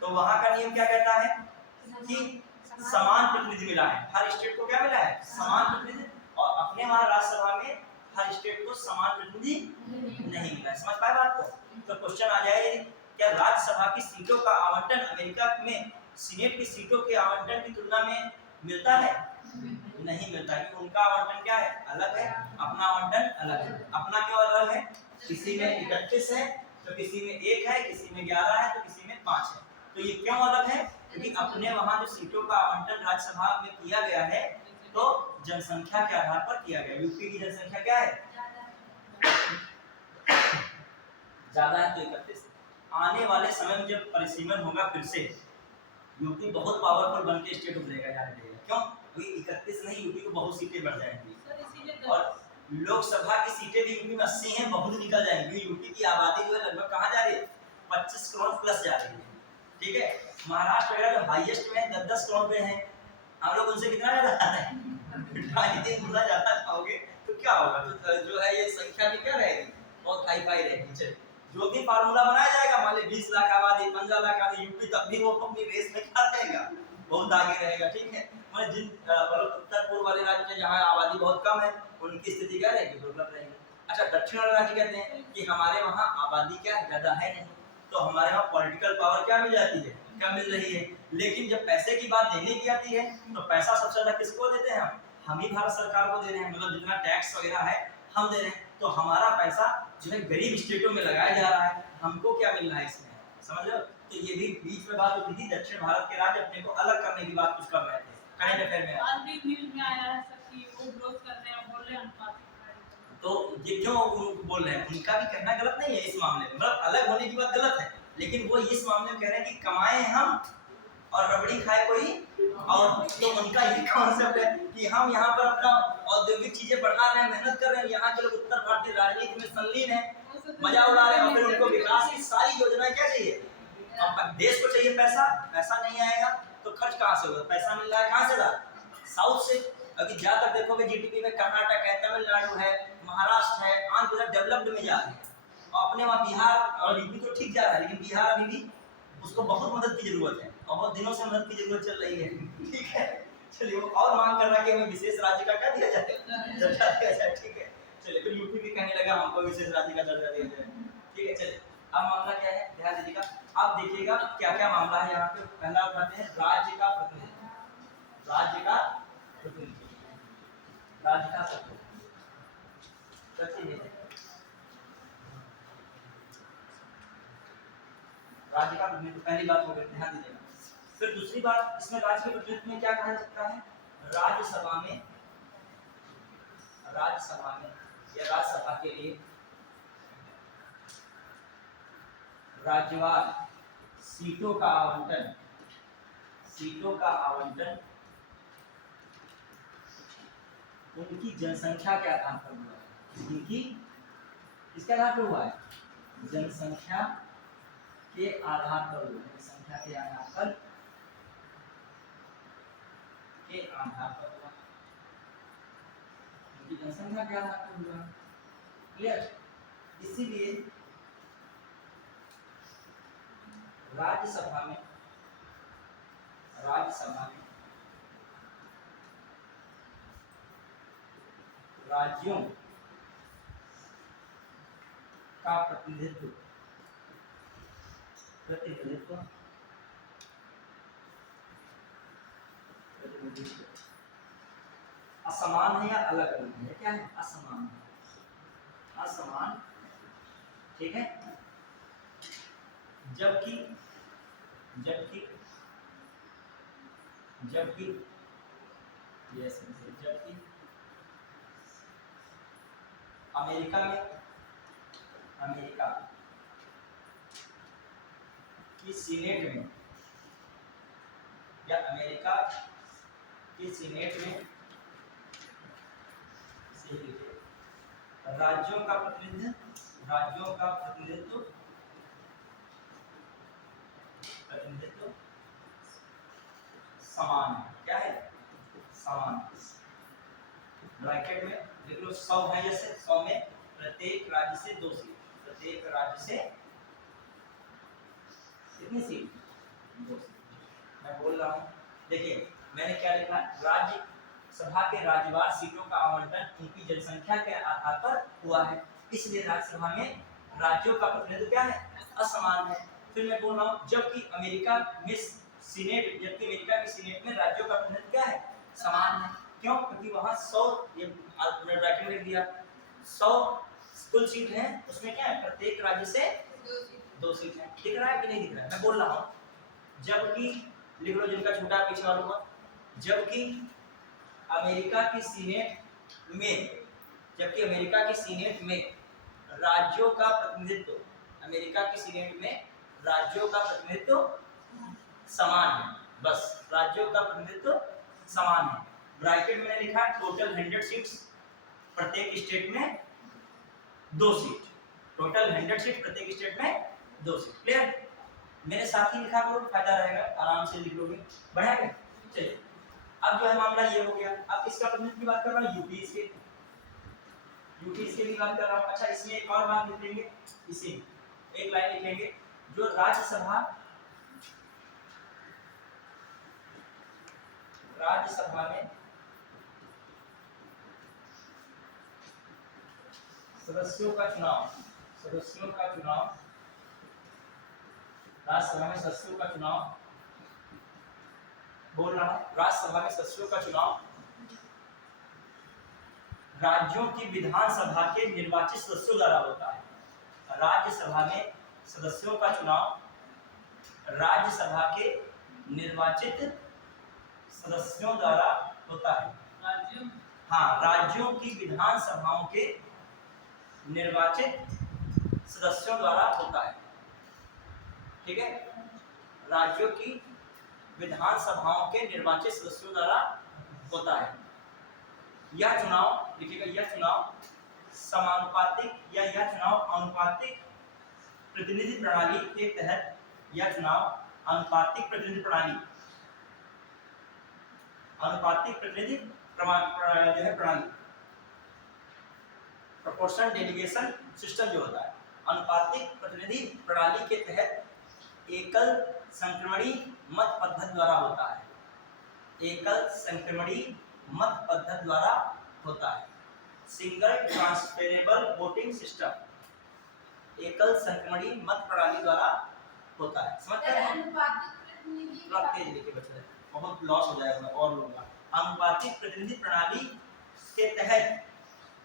तो वहां का नियम क्या कहता है कि समान प्रतिनिधि मिला है, हर स्टेट को क्या मिला है? समान प्रतिनिधि। और अपने वहां राज्यसभा में हर स्टेट को समान प्रतिनिधि नहीं मिला है। समझ पाए बात को? तो क्वेश्चन आ जाए, क्या राज्यसभा की सीटों का आवंटन अमेरिका में सीनेट की सीटों के आवंटन की तुलना में मिलता है? नहीं मिलता, क्योंकि उनका आवंटन क्या है? अलग है, अपना आवंटन अलग है। अपना क्यों अलग है? किसी में 31 है तो किसी में 1 है, किसी में 11 है तो किसी में 5 है। तो ये क्यों अलग है? क्योंकि अपने वहां जो सीटों का आवंटन राज्यसभा में किया गया है तो जनसंख्या के आधार पर किया गया। यूपी की जनसंख्या क्या है? ज्यादा है तो 31। आने वाले समय में जब परिसीमन होगा फिर से यूपी बहुत पावरफुल बन के स्टेट उभरेगा, जाने देगा। क्यों? क्योंकि 31 नहीं, यूपी को बहुत सीटें बढ़ जाएंगी और लोकसभा की सीटें भी यूपी में 80 हैं, बहुत निकल जाएंगी। यूपी की आबादी जो है लगभग कहाँ जा रही है? 25 करोड़ प्लस जा रही है। ठीक है, महाराष्ट्र वगैरह जो हाईएस्ट में 10-10 करोड़ पे हैं, हम लोग उनसे कितना ज्यादा जा रहे हैं? 2.5-3 गुना ज्यादा खाओगे तो क्या होगा? तो जो है ये संख्या भी क्या रहेगी? बहुत हाई फाई रहेगी। चलिए, जो भी फार्मूला बनाया जाएगा, मान लीजिए 20 लाख आबादी, 15 लाख आबादी, यूपी तब भी वो अपनी रेस में क्या रहेगा? बहुत आगे रहेगा। ठीक है, मतलब जिन उत्तर पूर्व वाले राज्य जहाँ आबादी बहुत कम है उनकी स्थिति क्या रहेगी? दुर्लभ रहेगी। अच्छा, दक्षिण वाले राज्य कहते हैं कि हमारे वहाँ आबादी क्या ज्यादा है नहीं, तो हमारे वहाँ पॉलिटिकल पावर क्या मिल जाती है? क्या मिल रही है। लेकिन जब पैसे की बात देने की आती है तो पैसा सबसे ज्यादा किसको देते हैं? हम ही भारत सरकार को दे रहे हैं, मतलब जितना टैक्स वगैरह है हम दे रहे हैं। तो हमारा पैसा जो है गरीब स्टेटों में लगाया जा रहा है, हमको क्या मिल रहा है इसमें? समझ लो। तो ये भी बीच में बात होती थी, दक्षिण भारत के राज्य अपने को अलग करने की बात कुछ कर रहे थे, करंट अफेयर में। आज भी न्यूज़ में आया है सब कि वो विरोध कर रहे हैं, बोल रहे हैं अनुपात। तो ये क्यों बोल रहे हैं? उनका भी कहना गलत नहीं है इस मामले में, मतलब अलग होने की बात गलत है, लेकिन वो इस मामले में कह रहे हैं कि कमाए हम और रबड़ी खाए कोई और। तो उनका ये कॉन्सेप्ट है कि हम यहाँ पर अपना औद्योगिक चीजें बढ़ा रहे हैं, मेहनत कर रहे हैं, यहाँ के लोग उत्तर भारतीय राजनीति में संलीन है, मजा उड़ा रहे हैं, और फिर उनको विकास की सारी योजनाएं क्या चाहिए? अब देश को चाहिए पैसा, पैसा नहीं आएगा तो खर्च कहाँ से होगा? पैसा मिल रहा है कहाँ से? साउथ से। अभी जहाँ तक देखोगे जीडीपी में कर्नाटक है, तमिलनाडु है, महाराष्ट्र है, आंध्र प्रदेश डेवलप्ड में जा रहे हैं, और अपने वहाँ बिहार और यूपी तो ठीक जा रहा है, लेकिन बिहार अभी भी उसको बहुत मदद की जरूरत है और बहुत दिनों से मदद की जरूरत चल रही है। ठीक है, चलिए, वो और मांग कर रहा है कि हमें विशेष राज्य का क्या दिया जाए? दर्जा दिया जाए। ठीक है, चलिए, फिर यूपी भी कहने लगा हमको विशेष राज्य का दर्जा दिया जाए। ठीक है, चलिए, अब मामला क्या है ध्यान दीजिएगा। आप देखिएगा क्या क्या मामला है यहाँ पे। पहला उठाते हैं राज्य का प्रतिनिधित्व। राज्य का प्रतिनिधित्व, राज्य का प्रतिनिधित्व, राज्य का प्रतिनिधित्व पहली बात हो गई, ध्यान दीजिएगा। फिर दूसरी बात, इसमें राज्य के प्रतिनिधित्व में क्या कहा जा सकता है? राज्यसभा में, राज्यसभा में या राज्यसभा के लिए राज्यवार सीटों का आवंटन, सीटों का आवंटन उनकी जनसंख्या के आधार पर हुआ है। उनकी किसके आधार पर हुआ है? जनसंख्या के आधार पर हुआ है। जनसंख्या के आधार पर, के आधार पर हुआ, उनकी जनसंख्या के आधार पर हुआ। क्लियर? इसीलिए राज्यसभा में, राज्यसभा में राज्यों का प्रतिनिधित्व, प्रतिनिधित्व, प्रतिनिधित्व असमान है या अलग अलग है? क्या है? असमान, असमान। ठीक है, जबकि जबकि जबकि यस, जबकि अमेरिका में, अमेरिका की सीनेट में या अमेरिका की सीनेट में राज्यों का प्रतिनिधित्व, राज्यों का प्रतिनिधित्व, प्रतिनिधित्व समान है। क्या है? समान। ब्रैकेट में लिख लो 100 है, जैसे 100 में प्रत्येक राज्य से 2 सीट, प्रत्येक राज्य से कितनी सीट, 2 सीट। मैं बोल रहा हूँ, देखिए मैंने क्या लिखा, राज्य सभा के राज्यवार सीटों का आवंटन उनकी जनसंख्या के आधार पर हुआ है, इसलिए राज्यसभा में राज्यों का प्रतिनिधित्व क्या है, असमान है। फिर मैं बोल रहा हूँ जबकि अमेरिका की सीनेट में राज्यों का प्रतिनिधित्व क्या है, समान है। क्यों? क्योंकि वहां 100, ये ब्रैकेट में दिया 100 कुल सीट है, उसमें क्या है, प्रत्येक राज्य से 2 सीट है। दिख रहा है कि नहीं दिख रहा है? मैं बोल रहा हूँ जबकि, लिख लो जिनका छोटा पीछे वालों का, जबकि अमेरिका की सीनेट में राज्यों का प्रतिनिधित्व, अमेरिका की सीनेट में राज्यों का प्रतिनिधित्व समान है, बस राज्यों का प्रतिनिधित्व समान है। ब्रैकेट में लिखा टोटल 100 सीट्स, प्रत्येक स्टेट में 2 सीट, टोटल 100 सीट, प्रत्येक स्टेट में 2 सीट। क्लियर? मेरे साथ ही लिखा करो, फायदा रहेगा, आराम से लिख लोगे। बढ़िया है? चलिए अब जो है मामला ये हो गया। अब किसका प्रतिनिधित्व की बात कर रहा हूँ, यूपीज के भी बात कर रहा हूँ। अच्छा इसमें एक और बात लिखेंगे, इसी एक लाइन लिखेंगे, जो राज्यसभा में सदस्यों का चुनाव, राज्यसभा में सदस्यों का चुनाव, बोल रहा हूं राज्यसभा में सदस्यों का चुनाव राज्यों की विधानसभा के निर्वाचित सदस्यों द्वारा होता है। राज्यसभा में सदस्यों का चुनाव राज्यसभा के निर्वाचित सदस्यों द्वारा होता है। राज्यों की विधानसभाओं के निर्वाचित सदस्यों द्वारा होता है। ठीक है, राज्यों की विधानसभाओं के निर्वाचित सदस्यों द्वारा होता है। यह चुनाव लिखिएगा, यह चुनाव समानुपातिक या यह चुनाव अनुपातिक प्रतिनिधि प्रणाली के तहत, यह चुनाव अनुपातिक प्रतिनिधि प्रणाली प्रोपोर्शनल डेलीगेशन सिस्टम जो होता है, अनुपातिक प्रतिनिधि प्रणाली के तहत एकल संक्रमणी मत पद्धति द्वारा होता है। एकल संक्रमणी मत पद्धति द्वारा होता है। सिंगल ट्रांसफरेबल वोटिंग सिस्टम एकल संक्रमणी मत प्रणाली द्वारा होता है। समझते हैं? थोड़ा तेज लिखिए बच्चे, बहुत लॉस हो जाएगा और लोगों का। अनुपातिक प्रतिनिधि प्रणाली के तहत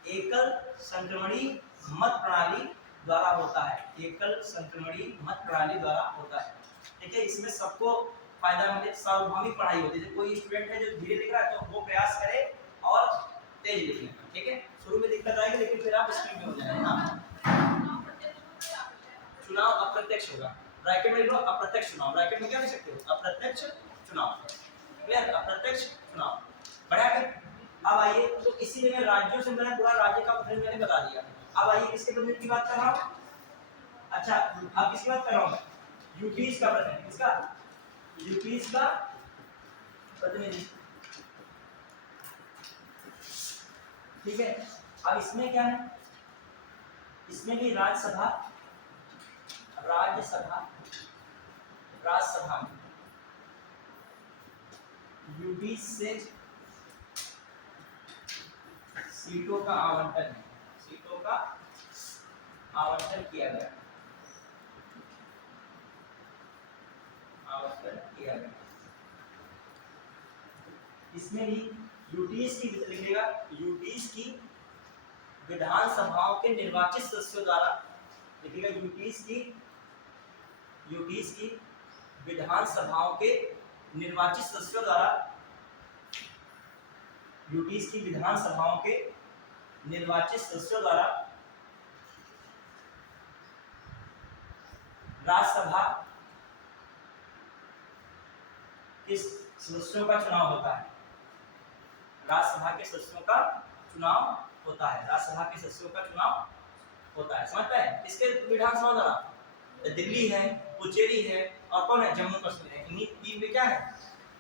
एकल संक्रमणी मत प्रणाली द्वारा होता है। एकल संक्रमणी मत प्रणाली द्वारा होता है। देखिए इसमें सबको फायदा मिले, सार्वभौमिक पढ़ाई होती है। कोई स्टूडेंट है जो धीरे लिख रहा है तो वो प्रयास करे और तेज लिखने का। ठीक है, शुरू में दिक्कत आएगी लेकिन फिर आप स्पीड में हो जाएगा। चुनाव अप्रत्यक्ष होगा, ब्रैकेट में लिखो अप्रत्यक्ष चुनाव। ब्रैकेट में क्या लिख सकते हो, अप्रत्यक्ष चुनाव। क्लियर? अप्रत्यक्ष चुनाव। बढ़िया है। अब आइए, तो इसीलिए राज्यों से मैंने पूरा राज्य का प्रतिनिधित्व मैंने बता दिया। अब आइए किसके प्रतिनिधित्व की बात कर रहा हूँ। अच्छा अब किसकी बात कर रहा हूँ मैं, यूपीज का प्रतिनिधित्व। किसका? यूपीज का प्रतिनिधित्व। ठीक है, अब इसमें क्या है, इसमें भी राज्यसभा में यूपीज से सीटों का आवंटन है, सीटों का आवंटन किया गया, इसमें भी यूटीज की लिखिएगा, यूटीज की विधानसभाओं के निर्वाचित सदस्यों द्वारा लिखिएगा, यूटीज की विधानसभाओं के निर्वाचित सदस्यों द्वारा, यूटीज की विधानसभाओं के निर्वाचित सदस्यों द्वारा राज्यसभा के सदस्यों का चुनाव होता है। राज्यसभा के सदस्यों का चुनाव होता है। राज्यसभा के सदस्यों का चुनाव होता है। समझते हैं? इसके विधानसभा द्वारा दिल्ली है, पुचेरी है और कौन है, जम्मू कश्मीर है। इन्हीं तीन में क्या है,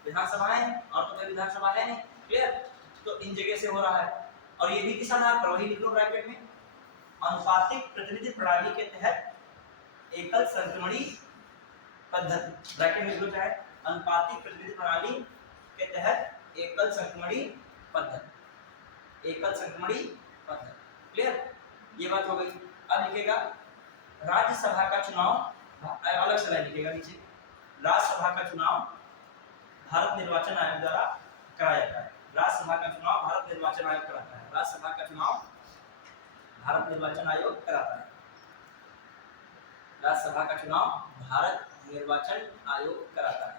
विधानसभाएं, और तो कोई विधानसभा है नहीं। क्लियर? तो इन जगह से हो रहा है। और ये भी किस आधार पर, वही लिख लो ब्रैकेट में, अनुपातिक प्रतिनिधि प्रणाली के तहत एकल संक्रमणी पद्धति, ब्रैकेट में लिखा है अनुपातिक प्रतिनिधि प्रणाली के तहत एकल संक्रमणी पद्धति, एकल संक्रमणी पद्धति। क्लियर, ये बात हो गई। अब लिखेगा राज्यसभा का चुनाव, अलग से लाइन लिखेगा नीचे, राज्यसभा का चुनाव भारत निर्वाचन आयोग द्वारा कराया जाता है। राज्यसभा का चुनाव भारत निर्वाचन आयोग कराता है। राज्यसभा का चुनाव भारत निर्वाचन आयोग कराता है। राज्यसभा का चुनाव भारत निर्वाचन आयोग कराता है।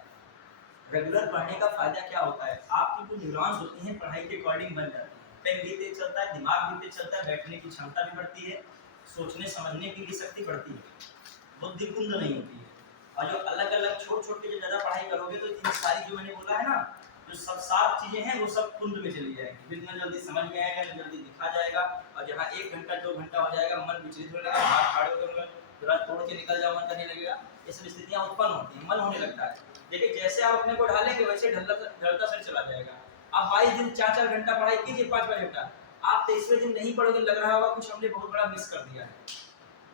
रेगुलर पढ़ने का फायदा क्या होता है? आपकी जो न्यूरॉन्स होते हैं पढ़ाई के अकॉर्डिंग बन जाते हैं, पेन भी तेज चलता है, दिमाग भी तेज चलता है, बैठने की क्षमता भी बढ़ती है, सोचने समझने की भी शक्ति बढ़ती है, बुद्धि कुंद नहीं होती है। और जो अलग अलग छोट छोट के जो ज़्यादा पढ़ाई करोगे तो इतनी सारी जो मैंने बोला है ना, जो सब सात चीज़ें हैं वो सब कुंद में चली जाएगी, फिर ना जल्दी समझ में आएगा ना जल्दी दिखा जाएगा। और जहाँ 1 घंटा 2 घंटा हो जाएगा मन विचलित होने लगेगा, हाथ खड़े होकर थोड़ा तोड़ के निकल जाओ मन करने लगेगा, ये सब स्थितियाँ उत्पन्न होती हैं, मन होने लगता है। देखिए जैसे आप अपने को ढालेंगे वैसे ढलता सर चला जाएगा। आप 22 दिन 4-4 घंटा पढ़ाई कीजिए, 5-5 घंटा, आप 23वें दिन नहीं पढ़ोगे, लग रहा होगा कुछ हमने बहुत बड़ा मिस कर दिया है।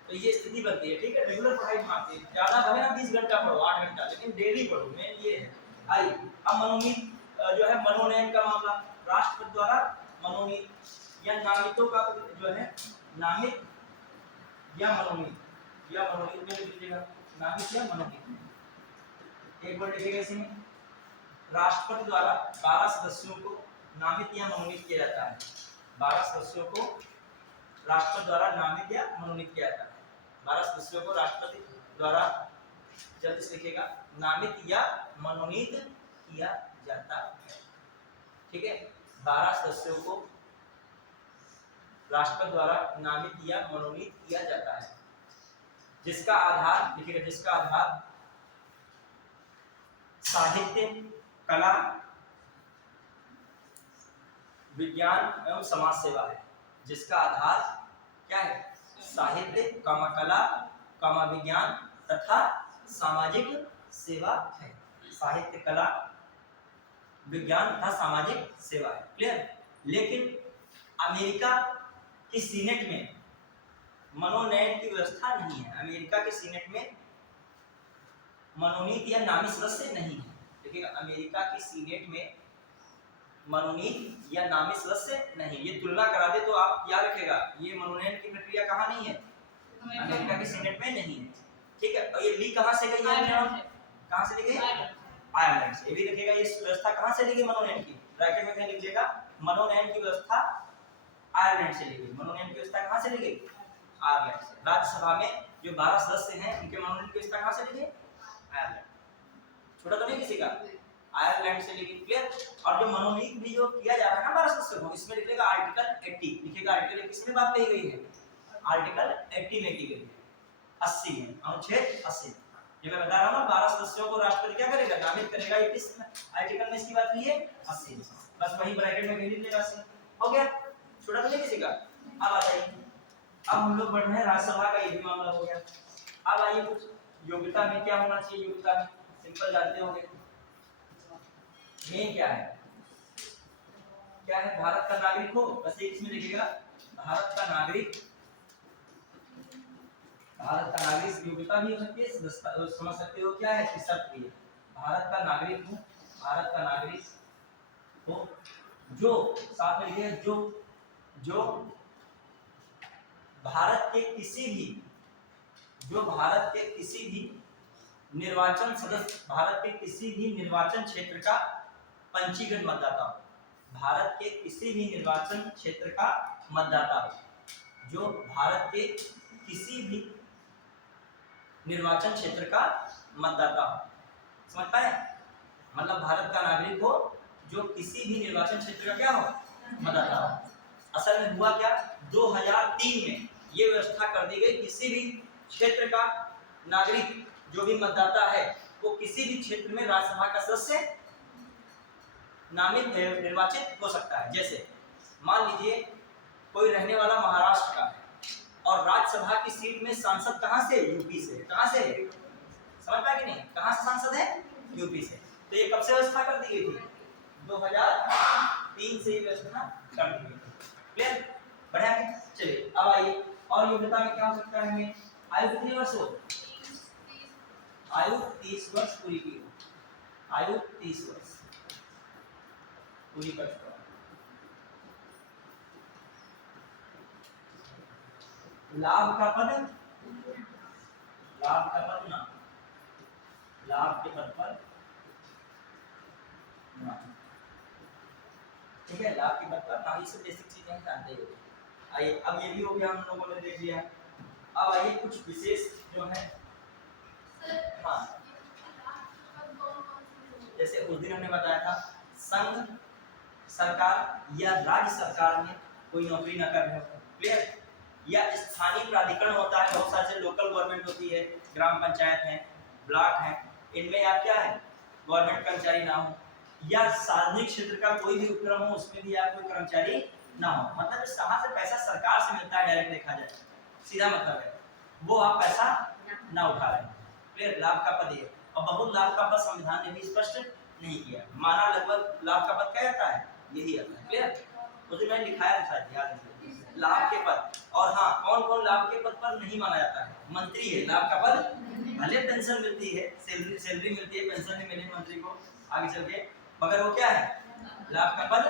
तो ये स्थिति बनती है। ठीक है, रेगुलर पढ़ाई मानते हैं, ज़्यादा भले ना 20 घंटा पढ़ो, 8 घंटा, लेकिन डेली पढ़ो, मेन ये है। आइए अब मनोनीत जो है मनोनयन का मामला, राष्ट्रपति द्वारा मनोनीत या नामितों का जो है नामित या मनोनीत में लिखिएगा, नामित या मनोनीत, एक वर्ड लिखिएगा इसमें। राष्ट्रपति द्वारा 12 सदस्यों को नामित या मनोनीत किया जाता है। 12 सदस्यों को राष्ट्रपति द्वारा नामित या मनोनीत किया जाता है। 12 सदस्यों को राष्ट्रपति द्वारा, जल्दी से लिखिएगा, नामित या मनोनीत किया जाता है। ठीक है, 12 सदस्यों को राष्ट्रपति द्वारा नामित या मनोनीत किया जाता है, जिसका आधार लिखिएगा, जिसका आधार साहित्य, कला, विज्ञान एवं समाज सेवा है। जिसका आधार क्या है? साहित्य, कला, विज्ञान तथा सामाजिक सेवा है। साहित्य, कला, विज्ञान तथा सामाजिक सेवा है। क्लियर। लेकिन अमेरिका की सीनेट में मनोनयन की व्यवस्था नहीं है। अमेरिका के सीनेट में मनोनीत या नामित सदस्य नहीं है। देखिएगा, अमेरिका की सीनेट में मनोनीत या नामित सदस्य नहीं। ये तुलना करा दे तो आप याद रखेगा, ये मनोनयन की प्रक्रिया कहाँ नहीं है? अमेरिका की सीनेट में नहीं है। ठीक है, और ये ली कहाँ से गई है? कहाँ से ली गई? आयरलैंड से। ये भी रखेगा, ये व्यवस्था कहाँ से ली गई मनोनयन की? ब्रैकेट में कहीं लिखिएगा, मनोनयन की व्यवस्था आयरलैंड से ली गई। मनोनयन की व्यवस्था कहाँ से ली गई? आयरलैंड से। राज्यसभा में जो 12 सदस्य हैं उनके मनोनयन की व्यवस्था कहाँ से ली गई? आयरलैंड। छोटा तो नहीं किसी का, आयरलैंड से लिखिए। क्लियर। और जो मनोनीत भी जो किया जा रहा है ना 12 सदस्यों को, इसमें लिखिएगा आर्टिकल 80, लिखिएगा आर्टिकल किसमें बात कही गई है? आर्टिकल 80 में की गई है, 80 में, अनुच्छेद 80। ये मैं बता रहा हूँ, 12 सदस्यों को राष्ट्रपति क्या करेगा? नामित करेगा। ये किस आर्टिकल में इसकी बात की है? 80। बस वही ब्रैकेट में लिख लीजिएगा 80। हो गया, छोटा तो नहीं किसी का। अब आ जाइए, अब हम लोग बढ़ रहे हैं राज्यसभा का, ये भी मामला हो गया। अब आइए कुछ योग्यता में क्या होना चाहिए। योग्यता में सिंपल जानते होंगे, मेन क्या है? क्या है? भारत का नागरिक हो, बस एक इसमें लिखिएगा, भारत का नागरिक। भारत का नागरिक योग्यता भी हो सकती है, समझ सकते हो क्या है कि शर्त भी है। भारत का नागरिक हो, भारत का नागरिक हो जो, साथ में लिखिए, जो भारत के किसी भी निर्वाचन सदस्य, भारत के किसी भी निर्वाचन क्षेत्र का पंजीकृत मतदाता हो। भारत के किसी भी निर्वाचन क्षेत्र का मतदाता हो, जो भारत के किसी भी निर्वाचन क्षेत्र का मतदाता हो। समझ पाए? मतलब भारत का नागरिक हो जो किसी भी निर्वाचन क्षेत्र का क्या हो? मतदाता हो। असल में हुआ क्या, 2003 में ये व्यवस्था कर दी गई, किसी भी क्षेत्र का नागरिक जो भी मतदाता है वो किसी भी क्षेत्र में राज्यसभा का सदस्य नामित निर्वाचित हो सकता है। जैसे मान लीजिए कोई रहने वाला महाराष्ट्र का है और राज्यसभा की सीट में सांसद कहाँ से? यूपी से। कहाँ से? समझ पाए कि नहीं? कहाँ से सांसद है? यूपी से। तो ये कब से व्यवस्था कर दी गई थी? 2003 से ये व्यवस्था कर दी गई थी। क्लियर? बढ़िया है। चलिए अब आइए, और योग्यता में क्या हो सकता है हमें, आयु कितने वर्ष हो, आयु 30 वर्ष पूरी की हो, आयु 30 वर्ष पूरी कर चुका। लाभ का पद, लाभ का पद ना, लाभ के पद पर ना, ठीक है, लाभ के पद पर ना, ये सब बेसिक चीजें हम जानते ही हो। आइए अब ये भी हो गया, हम लोगों ने देख लिया। अब आइए कुछ विशेष जो है, हाँ जैसे उस दिन हमने बताया था, संघ सरकार या राज्य सरकार में कोई नौकरी न कर रहे हो, क्लियर, या स्थानीय प्राधिकरण होता है, बहुत सारे लोकल गवर्नमेंट होती है, ग्राम पंचायत है, ब्लॉक है, इनमें आप क्या है गवर्नमेंट कर्मचारी ना हो, या सार्वजनिक क्षेत्र का कोई भी उपक्रम हो उसमें भी आप कोई कर्मचारी ना हो, मतलब जहाँ से पैसा सरकार से मिलता है डायरेक्ट देखा जाए, सीधा मतलब है वो आप पैसा ना उठा रहे हैं, क्लियर, लाभ का पद है। और बहुत लाभ का पद संविधान ने भी स्पष्ट नहीं किया, माना लगभग लाभ का पद क्या आता है, यही आता है, क्लियर, तो मैंने लिखाया था याद रखिए, लाभ के पद। और हाँ, कौन कौन लाभ के पद पर नहीं माना जाता है, मंत्री है लाभ का पद, भले पेंशन मिलती है, सैलरी मिलती है, पेंशन नहीं मिले मंत्री को आगे चल के, मगर वो क्या है लाभ का पद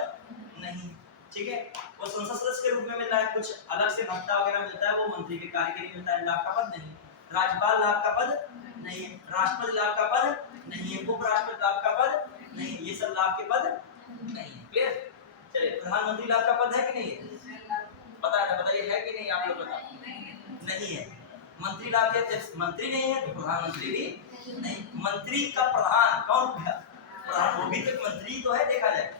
नहीं, ठीक है, वो संसद सदस्य के रूप में मिल रहा है, कुछ अलग से भत्ता वगैरह मिलता है, वो मंत्री के कार्य के लिए मिलता है, लाभ का पद नहीं। राज्यपाल लाभ का पद नहीं है, राष्ट्रपति लाभ का पद नहीं है, उपराष्ट्रपति लाभ का पद नहीं, ये सब लाभ के पद नहीं है, क्लियर। चलिए, प्रधानमंत्री लाभ का पद है कि नहीं है, बताइए है कि नहीं, आप लोग बताओ, नहीं है। मंत्री लाभ के, मंत्री नहीं है तो प्रधानमंत्री भी नहीं, मंत्री का प्रधान कौन है, प्रधान वो भी तो मंत्री तो है देखा जाए,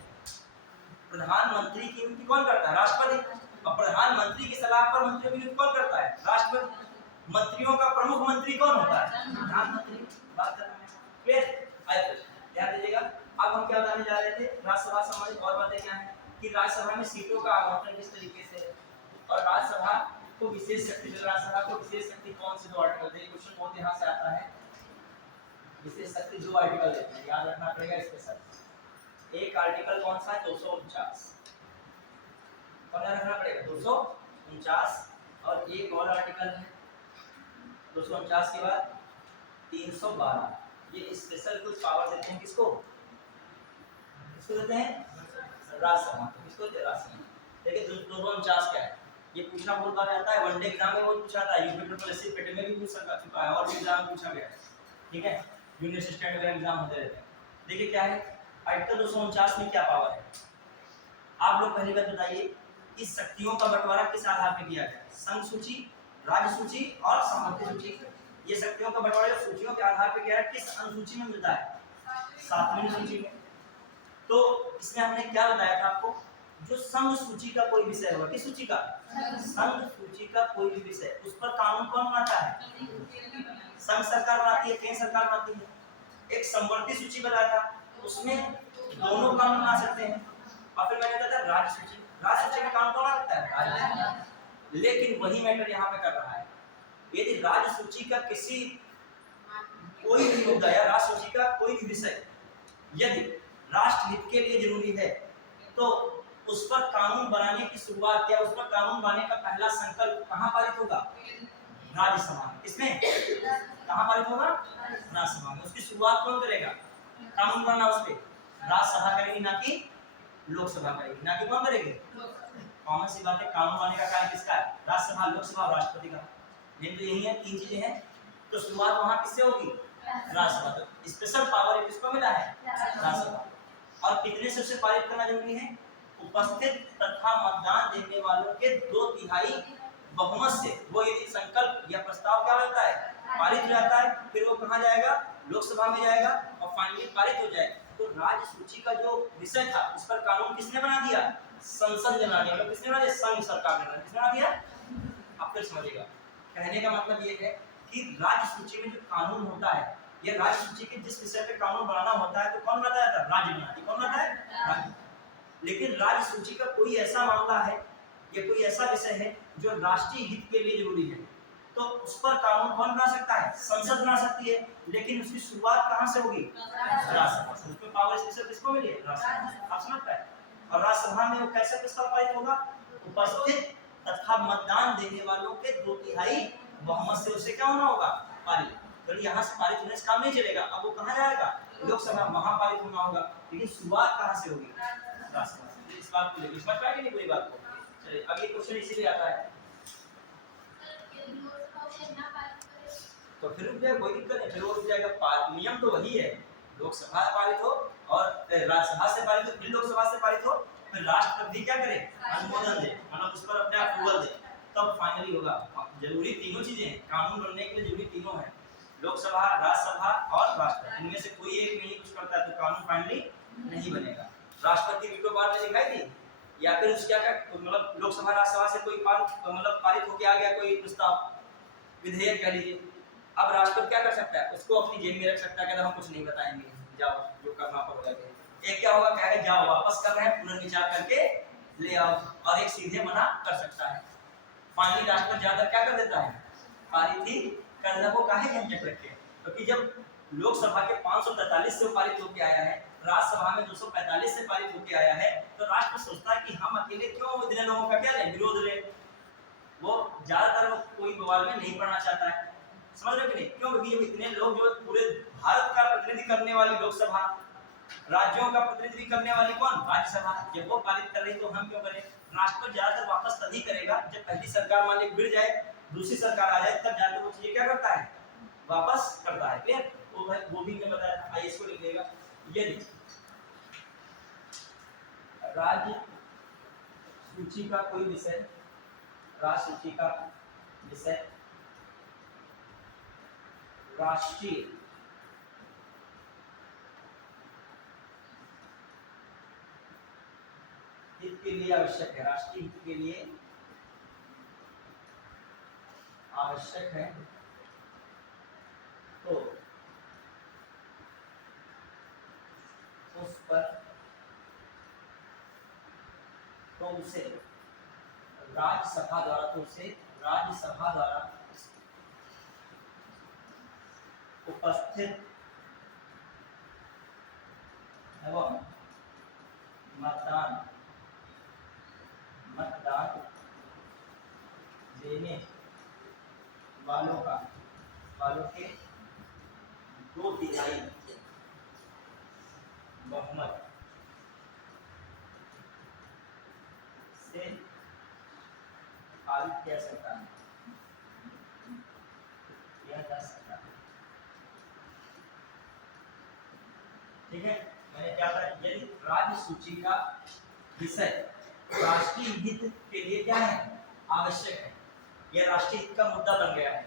प्रधानमंत्री की नियुक्ति कौन करता है, राष्ट्रपति, और प्रधानमंत्री की सलाह पर मंत्रियों की नियुक्ति कौन करता है, राष्ट्रपति। मंत्रियों का प्रमुख मंत्री कौन होता है, प्रधानमंत्री। बात कर रहे हैं, क्लियर, ध्यान दीजिएगा। अब हम क्या बताने जा रहे थे, राज्यसभा संबंधित और बातें क्या है कि राज्यसभा में सीटों का आवंटन किस तरीके से है, और राज्यसभा को विशेष शक्ति, राज्यसभा को विशेष शक्ति कौन से दो आर्टिकल देते हैं, क्वेश्चन बहुत यहाँ से आता है, विशेष शक्ति जो आर्टिकल देते हैं याद रखना पड़ेगा स्पेशल। एक आर्टिकल कौन सा है, 249, कौन रखना पड़ेगा 249, और एक और आर्टिकल है 249 के बाद 312, ये स्पेशल कुछ पावर देते हैं, किसको देते हैं, राज्यसभा को, किसको देते हैं, राज्यसभा। देखिए 249 क्या है, ये पूछा बहुत बार आता है, वनडे एग्जाम में बहुत पूछा था, यूपी ट्रिपल एससी पेट में भी पूछ चुका है, और भी एग्जाम में पूछा गया है, ठीक है, जूनियर असिस्टेंट वगैरह एग्जाम होते रहते हैं। देखिए क्या है आर्टिकल 249 में क्या पावर है, आप लोग पहली बात बताइए, इस शक्तियों का बंटवारा किस आधार पर किया गया, संघ सूची, राज्य सूची और संबंधी सूची, ये शक्तियों का बंटवारा सूचियों के आधार पर किया है, किस अनुसूची में मिलता है, 7वीं सूची में। तो इसमें हमने क्या बताया था आपको, जो संघ सूची का कोई विषय होगा, किस सूची का, संघ सूची का कोई भी विषय, उस पर कानून कौन बनाता है, संघ सरकार बनाती है, केंद्र सरकार बनाती है। एक संवर्ती सूची बताया था, उसमें दोनों कानून बना सकते हैं, और फिर मैंने बताया था राज्य सूची, राज्य सूची में कानून कौन बनाता है, लेकिन वही मैटर यहाँ पे कर रहा है, यदि राज्य सूची का किसी कोई भी मुद्दा या राज्य सूची का कोई भी विषय यदि राष्ट्र हित के लिए जरूरी है, तो उस पर कानून बनाने की शुरुआत या उस पर कानून बनाने का पहला संकल्प कहाँ पारित होगा, राज्यसभा में। किसमें, कहाँ पारित होगा, राज्यसभा में। उसकी शुरुआत कौन करेगा, कानून बनाना उस पर राज्यसभा करेगी, ना कि लोकसभा करेगी, ना कि कौन करेगी, कॉमन सी बात है, कानून बनाने का कार्य किसका है, राज्यसभा, लोकसभा और राष्ट्रपति का, लेकिन तो यही है, 3 चीजें हैं, तो शुरुआत वहां किससे होगी, राज्यसभा। तो स्पेशल पावर किसको मिला है, राज्यसभा। और कितने से उसे पारित करना जरूरी है, उपस्थित तथा मतदान देने वालों के 2/3 बहुमत से वो यदि संकल्प या प्रस्ताव क्या होता है, पारित हो जाता है, फिर वो कहाँ जाएगा, लोकसभा में जाएगा, और फाइनली पारित हो जाए, तो राज्य सूची का जो विषय था उस पर कानून किसने बना दिया, संसद ने बना दिया, मतलब किसने बना दिया, संघ सरकार ने बना दिया। आप फिर समझिएगा, कहने का मतलब ये है कि राज्य सूची में जो कानून होता है, ये राज्य सूची के जिस विषय पे कानून बनाना होता है, तो कौन बनाता है, राज्य बनाती है, कौन बनाता है, राज्य। लेकिन राज्य सूची का कोई ऐसा मामला है या कोई ऐसा विषय है जो राष्ट्रीय हित के लिए जरूरी है, तो उस पर कानून कौन बना सकता है, संसद बना सकती है, लेकिन उसकी शुरुआत कहाँ से होगी, राज्यसभा से। उसमें पावर स्पेशल किसको मिली है, राज्यसभा। आप समझ पाए। और राज्यसभा में वो कैसे प्रस्ताव पारित होगा, उपस्थित तथा मतदान देने वालों के 2/3 बहुमत से उसे क्या होना होगा, पारित। तो यहाँ से पारित होने से काम नहीं चलेगा, अब वो कहाँ जाएगा, लोकसभा, वहां पारित होना होगा। लेकिन शुरुआत कहाँ से होगी, राज्यसभा से। इस बात को लेकर समझ पाएंगे नहीं पूरी बात को। चलिए अगले क्वेश्चन इसीलिए आता है, तो फिर रुक जाए, कोई दिक्कत नहीं, फिर वो रुक जाएगा। नियम तो वही है, लोकसभा पारित हो और राज्यसभा से पारित हो, फिर लोकसभा से पारित हो, फिर राष्ट्रपति क्या करे, अनुमोदन दे, मतलब उस पर अपने अप्रूवल दे, तब फाइनली होगा। जरूरी तीनों चीजें हैं, कानून बनने के लिए जरूरी तीनों है, लोकसभा, राज्यसभा और राष्ट्रपति, इनमें से कोई एक नहीं कुछ करता है तो कानून फाइनली नहीं बनेगा। राष्ट्रपति वीटो पावर में दिखाई दी, या फिर उसका क्या मतलब लोकसभा राज्यसभा से कोई मतलब पारित होकर आ गया कोई प्रस्ताव, विधेयक कह लीजिए, अब राष्ट्रपति क्या कर सकता है, उसको अपनी जेब में रख सकता है, कहता हम कुछ नहीं बताएंगे, जाओ जो करना पड़ेगा। एक क्या होगा, कहेगा जाओ वापस कर रहे हैं, पुनर्विचार करके ले आओ, और एक सीधे मना कर सकता है। फाइनली राष्ट्रपति ज्यादा क्या कर देता है, पारित ही कर देता है। वो काहे झंझट रखे, क्योंकि जब लोकसभा के 543 से पारित होकर आया है, राज्यसभा में 245 से पारित होकर आया है, तो राष्ट्र सोचता है कि हम अकेले क्यों इतने लोगों का क्या लें, विरोध लें। वो ज्यादातर कोई बवाल में नहीं पड़ना चाहता है, समझ रहे हो कि नहीं, क्यों, क्योंकि जब इतने लोग जो पूरे भारत का प्रतिनिधि करने वाली लोकसभा, राज्यों का प्रतिनिधि करने वाली कौन, राज्यसभा, जब वो पारित कर रही तो हम क्यों करें। राष्ट्रपति ज्यादातर वापस तभी करेगा जब पहली सरकार मान ली गिर जाए, दूसरी सरकार आ जाए, तब जाकर वो चीजें क्या करता है, वापस करता है। क्लियर, वो भी मैं बताया था, आइए इसको लिखिएगा। यदि राज्य सूची का कोई विषय, राज्य सूची का विषय राष्ट्रीय हित के लिए आवश्यक है, राष्ट्रीय हित के लिए आवश्यक है, तो उस पर तो उसे राज्यसभा द्वारा, तो उसे राज्यसभा द्वारा उपस्थित एवं मतदान देने वालों के 2/3 बहुमत से पारित किया सकता है, किया जा सकता है। ठीक है, मैंने क्या कहा, यदि राज्य सूची का विषय राष्ट्रीय हित के लिए क्या है, आवश्यक है, यह राष्ट्रीय हित का मुद्दा बन गया है,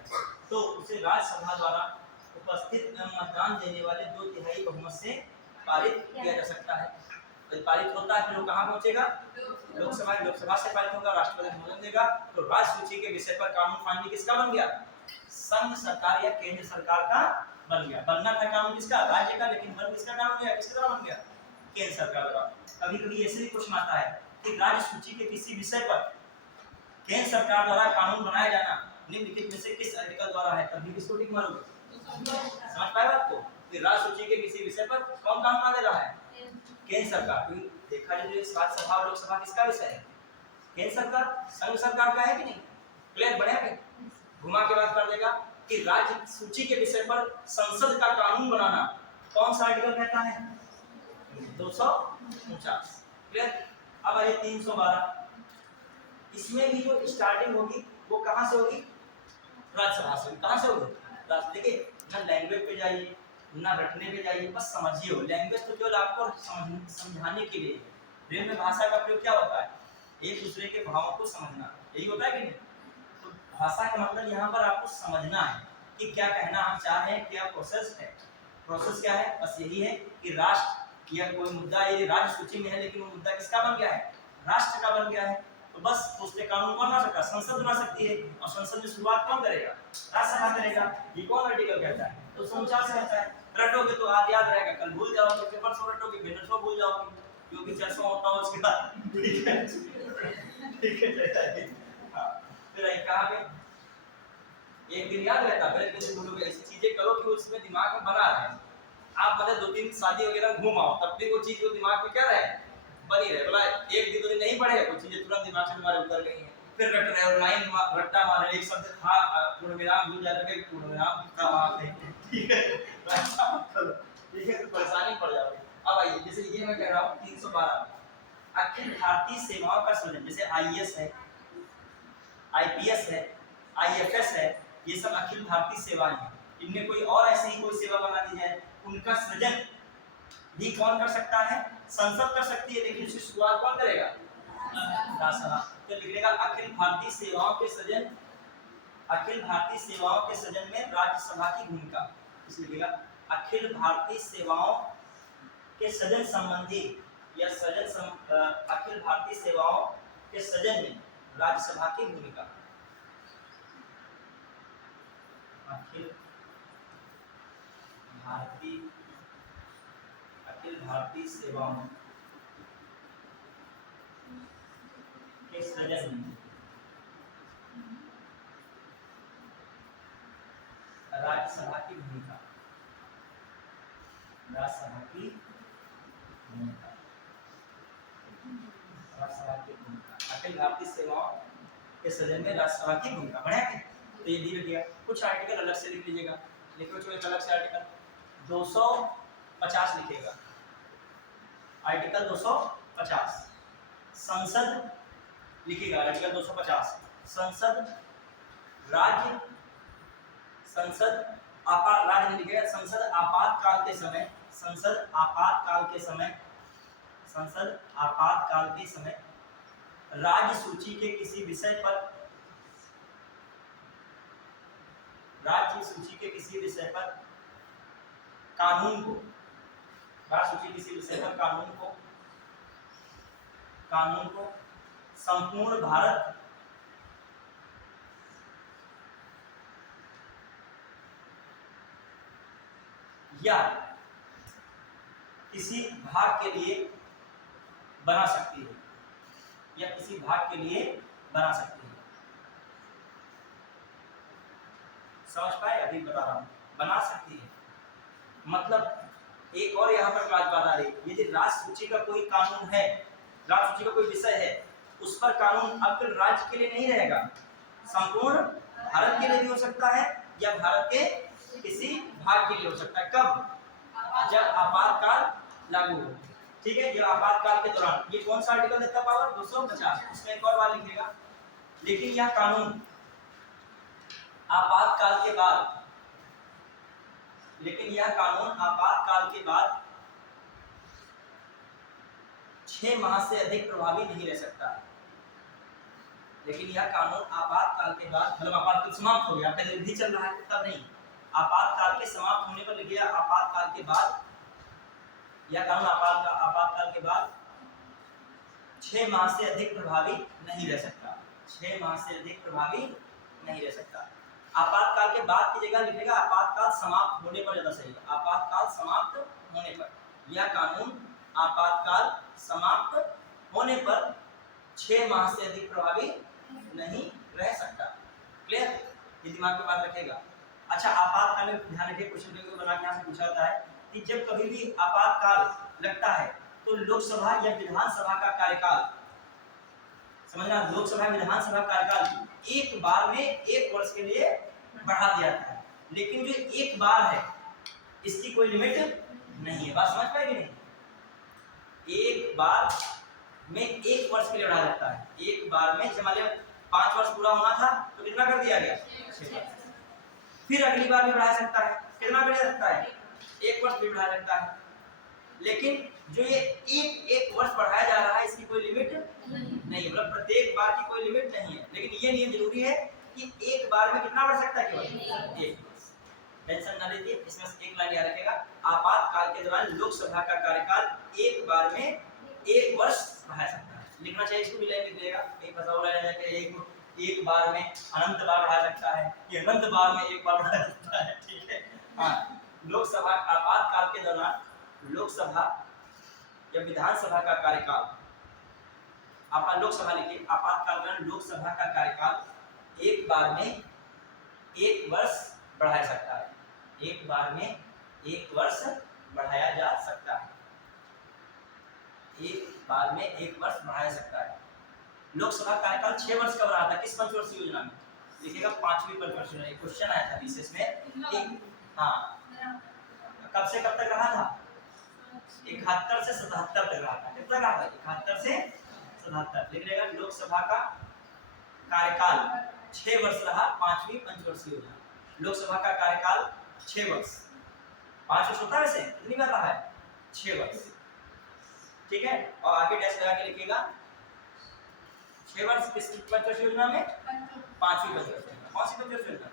तो उसे राज्यसभा द्वारा उपस्थित मतदान देने वाले 2/3 बहुमत से पारित किया जा सकता है। तो पारित होता है फिर वो कहाँ पहुंचेगा, लोकसभा, लोकसभा से पारित होगा, राष्ट्रपति अनुमोदन देगा, तो राज्य सूची के विषय पर कानून फाइनली किसका बन गया, संघ सरकार या केंद्र सरकार का बन गया। बनना था कानून किसका, राज्य का, लेकिन बन किसका कानून गया, किसका बन गया, केंद्र सरकार का। कभी कभी ऐसे भी प्रश्न आता है कि राज्य सूची के किसी विषय पर केंद्र सरकार द्वारा कानून बनाया जाना निम्नलिखित में से किस आर्टिकल द्वारा है, तभी किसको टिक मारोगे, समझ पाए बात को, कि राज्य सूची के किसी विषय पर कौन कानून बना दे रहा है, केंद्र सरकार। तो देखा जाए राज्यसभा और लोकसभा किसका विषय है, केंद्र सरकार, संघ सरकार का है कि नहीं। क्लियर, बढ़िया, घुमा के बात कर देगा कि राज्य सूची के विषय पर संसद का कानून बनाना कौन सा आर्टिकल कहता है, 249। क्लियर, अब आइए 312, इसमें भी जो स्टार्टिंग होगी वो कहां से होगी, राज्यसभा से। कहां से होगी, देखिए, ना लैंग्वेज पे जाइए ना रटने पे जाइए, बस समझिए। हो लैंग्वेज तो केवल आपको समझाने के लिए, प्रेम में भाषा का प्रयोग क्या होता है, एक दूसरे के भावों को समझना, यही होता है कि नहीं। तो भाषा का मतलब यहाँ पर आपको समझना है कि क्या कहना हम चाह रहे हैं, क्या प्रोसेस है। प्रोसेस क्या है, बस यही है कि राष्ट्र या कोई मुद्दा ये राज्य सूची में है, लेकिन वो मुद्दा किसका बन गया है, राष्ट्र का बन गया है, तो बस उससे कानून कौन बना सकता है, संसद बना सकती है, और संसद में शुरुआत कौन करेगा, राज्यसभा करेगा। ये कौन आर्टिकल कहता है, तो 249 से कहता है। रटोगे तो आज याद रहेगा, कल भूल जाओगे, फिर परसों रटोगे, फिर परसों भूल जाओगे, क्योंकि 400 होता है उसके बाद। ठीक है, ठीक है, चलता है। हाँ, फिर कहाँ पे एक दिन याद रहता, फिर कैसे बोलोगे, ऐसी चीजें करो कि उसमें दिमाग में बना रहे। आप मतलब 2-3 शादी वगैरह घूम आओ, तब भी वो चीज वो दिमाग में क्या रहे, बनी रहे। बोला एक दिन 2 दिन नहीं पढ़े, वो चीजें तुरंत दिमाग से तुम्हारे उतर गई हैं, फिर रट रहे हो लाइन रट्टा मार रहे, एक शब्द था पूर्ण विराम भूल जाते हैं, पूर्ण विराम का बात है, ठीक है, ऐसा मत करो, ठीक है, तो परेशानी पड़ जाओगे। अब आइए, जैसे ये मैं कह रहा हूँ 312 अखिल भारतीय सेवाओं का सृजन, जैसे आईएएस है, आईपीएस है, आईएफएस है, ये सब अखिल भारतीय सेवाएं हैं। इनमें कोई और ऐसी ही कोई सेवा बना दी जाए, उनका सृजन भी कौन कर सकता है? संसद कर सकती है, लेकिन उसकी शुरुआत कौन करेगा? राज्यसभा। तो लिखेगा अखिल भारतीय सेवाओं के सृजन, अखिल भारतीय सेवाओं के सृजन में राज्यसभा की भूमिका। इसलिए लिखेगा अखिल भारतीय सेवाओं के सृजन संबंधी या अखिल भारतीय सेवाओं के सृजन में राज्यसभा की भूमिका। अखिल भारतीय सेवाओं के सृजन में राज्यसभा की भूमिका, राज्यसभा की भूमिका, राज्यसभा की भूमिका, अखिल भारतीय सेवाओं के सृजन में राज्यसभा की भूमिका। बढ़िया है, तो ये दी रखिएगा। कुछ आर्टिकल अलग से लिख लीजिएगा, लिखो जो एक अलग से आर्टिकल 250 लिखिएगा, आर्टिकल 250 संसद लिखिएगा, आर्टिकल 250 संसद राज्य, संसद राज्य नहीं लिखेगा, संसद आपातकाल के समय, संसद आपातकाल के समय, संसद आपातकाल के समय राज्य सूची के किसी विषय पर, राज्य सूची के किसी विषय पर कानून को, राज्य सूची किसी विषय पर कानून को संपूर्ण भारत या किसी भाग के लिए बना सकती है, या किसी भाग के लिए बना सकती है। समझ पाए? अभी बता रहा हूं, बना सकती है मतलब एक और यहाँ पर बात आ रही है, यदि राज्य सूची का कोई कानून है, राज्य सूची का कोई विषय है, उस पर कानून अब फिर राज्य के लिए नहीं रहेगा, संपूर्ण भारत के लिए भी हो सकता है या भारत के किसी भाग के लिए हो सकता है। कब? जब आपातकाल लागू हो, ठीक है, जब आपातकाल के दौरान। ये कौन सा आर्टिकल देता पावर? 250। इसमें एक और बात लिखिएगा, लेकिन यह कानून आपातकाल के बाद, लेकिन यह कानून आपातकाल के बाद 6 माह से अधिक प्रभावी नहीं रह सकता। लेकिन यह कानून आपातकाल के बाद, मतलब आपातकाल समाप्त हो गया, पहले भी चल रहा है तब नहीं, आपातकाल के समाप्त होने पर लिखिएगा आपातकाल के बाद, यह कानून आपातकाल के बाद 6 माह से अधिक प्रभावी नहीं रह सकता, 6 माह से अधिक प्रभावी नहीं रह सकता। आपातकाल के बाद की जगह लिखेगा आपातकाल समाप्त होने पर, ज्यादा सही है, आपातकाल समाप्त होने पर। यह कानून आपातकाल समाप्त होने पर 6 माह से अधिक प्रभावी नहीं रह सकता। क्लियर? ये दिमाग में बात रखेगा। अच्छा, आपातकाल में ध्यान रखिए, क्वेश्चन पेपर बना के यहाँ से पूछा जाता है कि जब कभी भी आपातकाल लगता है तो लोकसभा या विधानसभा का कार्यकाल, समझना, लोकसभा विधानसभा कार्यकाल एक बार में 1 वर्ष के लिए बढ़ा दिया जाता है, लेकिन जो एक बार है इसकी कोई लिमिट नहीं है। बात समझ पाएगी नहीं? एक बार में 1 वर्ष के लिए बढ़ाया जाता है, एक बार में, जब मान लिया 5 वर्ष पूरा होना था तो कितना कर दिया गया? 6 वर्ष। फिर अगली बार भी बढ़ा सकता है, कितना बढ़ा सकता है? 1 वर्ष भी बढ़ा सकता है। लेकिन जो ये एक वर्ष बढ़ाया जा रहा है इसकी कोई लिमिट नहीं है, मतलब प्रत्येक बार की कोई लिमिट नहीं है। लेकिन ये नियम जरूरी है कि एक बार में कितना बढ़ सकता है? केवल 1 वर्ष। टेंशन ना लीजिए, इसमें एक लाइन याद रखेगा, आपातकाल के दौरान लोकसभा का कार्यकाल एक बार में 1 वर्ष बढ़ाया सकता है। लिखना चाहिए, इसको भी लाइन लिख देगा, कहीं फंसा हुआ रह जाए एक बार में अनंत बार बढ़ा सकता है, ये अनंत बार में 1 बार बढ़ा सकता है, ठीक है। हाँ, लोकसभा आपातकाल के दौरान लोकसभा या विधानसभा का कार्यकाल, आप लोकसभा लिखिए, आपातकाल के दौरान लोकसभा का कार्यकाल एक बार में 1 वर्ष बढ़ाया सकता है, एक बार में 1 वर्ष बढ़ाया जा सकता है, एक बार में 1 वर्ष बढ़ाया सकता है। लोकसभा कार्यकाल 6 वर्ष का रहा था किस पंचवर्षीय योजना में? लिखिएगा 5वीं पंचवर्षीय योजना। एक क्वेश्चन आया था विशेष में कि हाँ कब से कब तक रहा था? 71 से 77 तक रहा था। कितना रहा था? 71 से 77। लिख लेगा लोकसभा का कार्यकाल 6 वर्ष रहा, 5वीं पंचवर्षीय योजना। लोकसभा का कार्यकाल 6 वर्ष, 5 वर्ष होता है वैसे, कितनी बार रहा है? 6 वर्ष, ठीक है। और आगे डैश लगा के लिखिएगा 6 वर्ष किस पंचवर्षीय योजना में? 5वीं पंचवर्षीय योजना। कौन सी पंचवर्षीय योजना?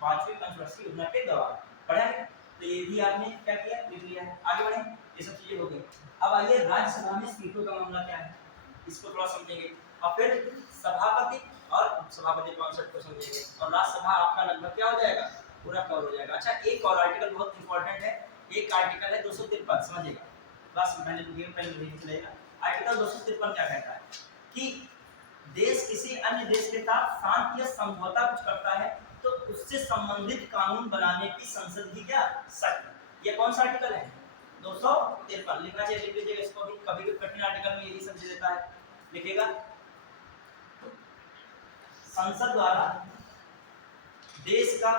5वीं पंचवर्षीय योजना के दौरान पढ़ा है। तो ये भी आपने क्या किया? लिख लिया है। आगे बढ़े, ये सब चीजें हो गई। अब आइए राज्यसभा में सीटों का मामला क्या है, इसको थोड़ा समझेंगे और फिर सभापति और उपसभापति कॉन्सेप्ट को समझेंगे और राज्यसभा आपका लगभग क्या हो जाएगा? पूरा कवर हो जाएगा। अच्छा, एक और आर्टिकल बहुत इंपॉर्टेंट है, एक आर्टिकल है 253, समझिएगा, बस पहले चलेगा। आर्टिकल 253 क्या कहता है कि देश किसी अन्य देश के साथ शांति या समझौता कुछ करता है तो उससे संबंधित कानून बनाने की संसद की क्या शक्ति। ये कौन सा आर्टिकल है? 253 लिखना चाहिए, लिख लीजिएगा इसको भी। कभी भी कठिन आर्टिकल में यही समझ लेता है। लिखिएगा संसद द्वारा देश का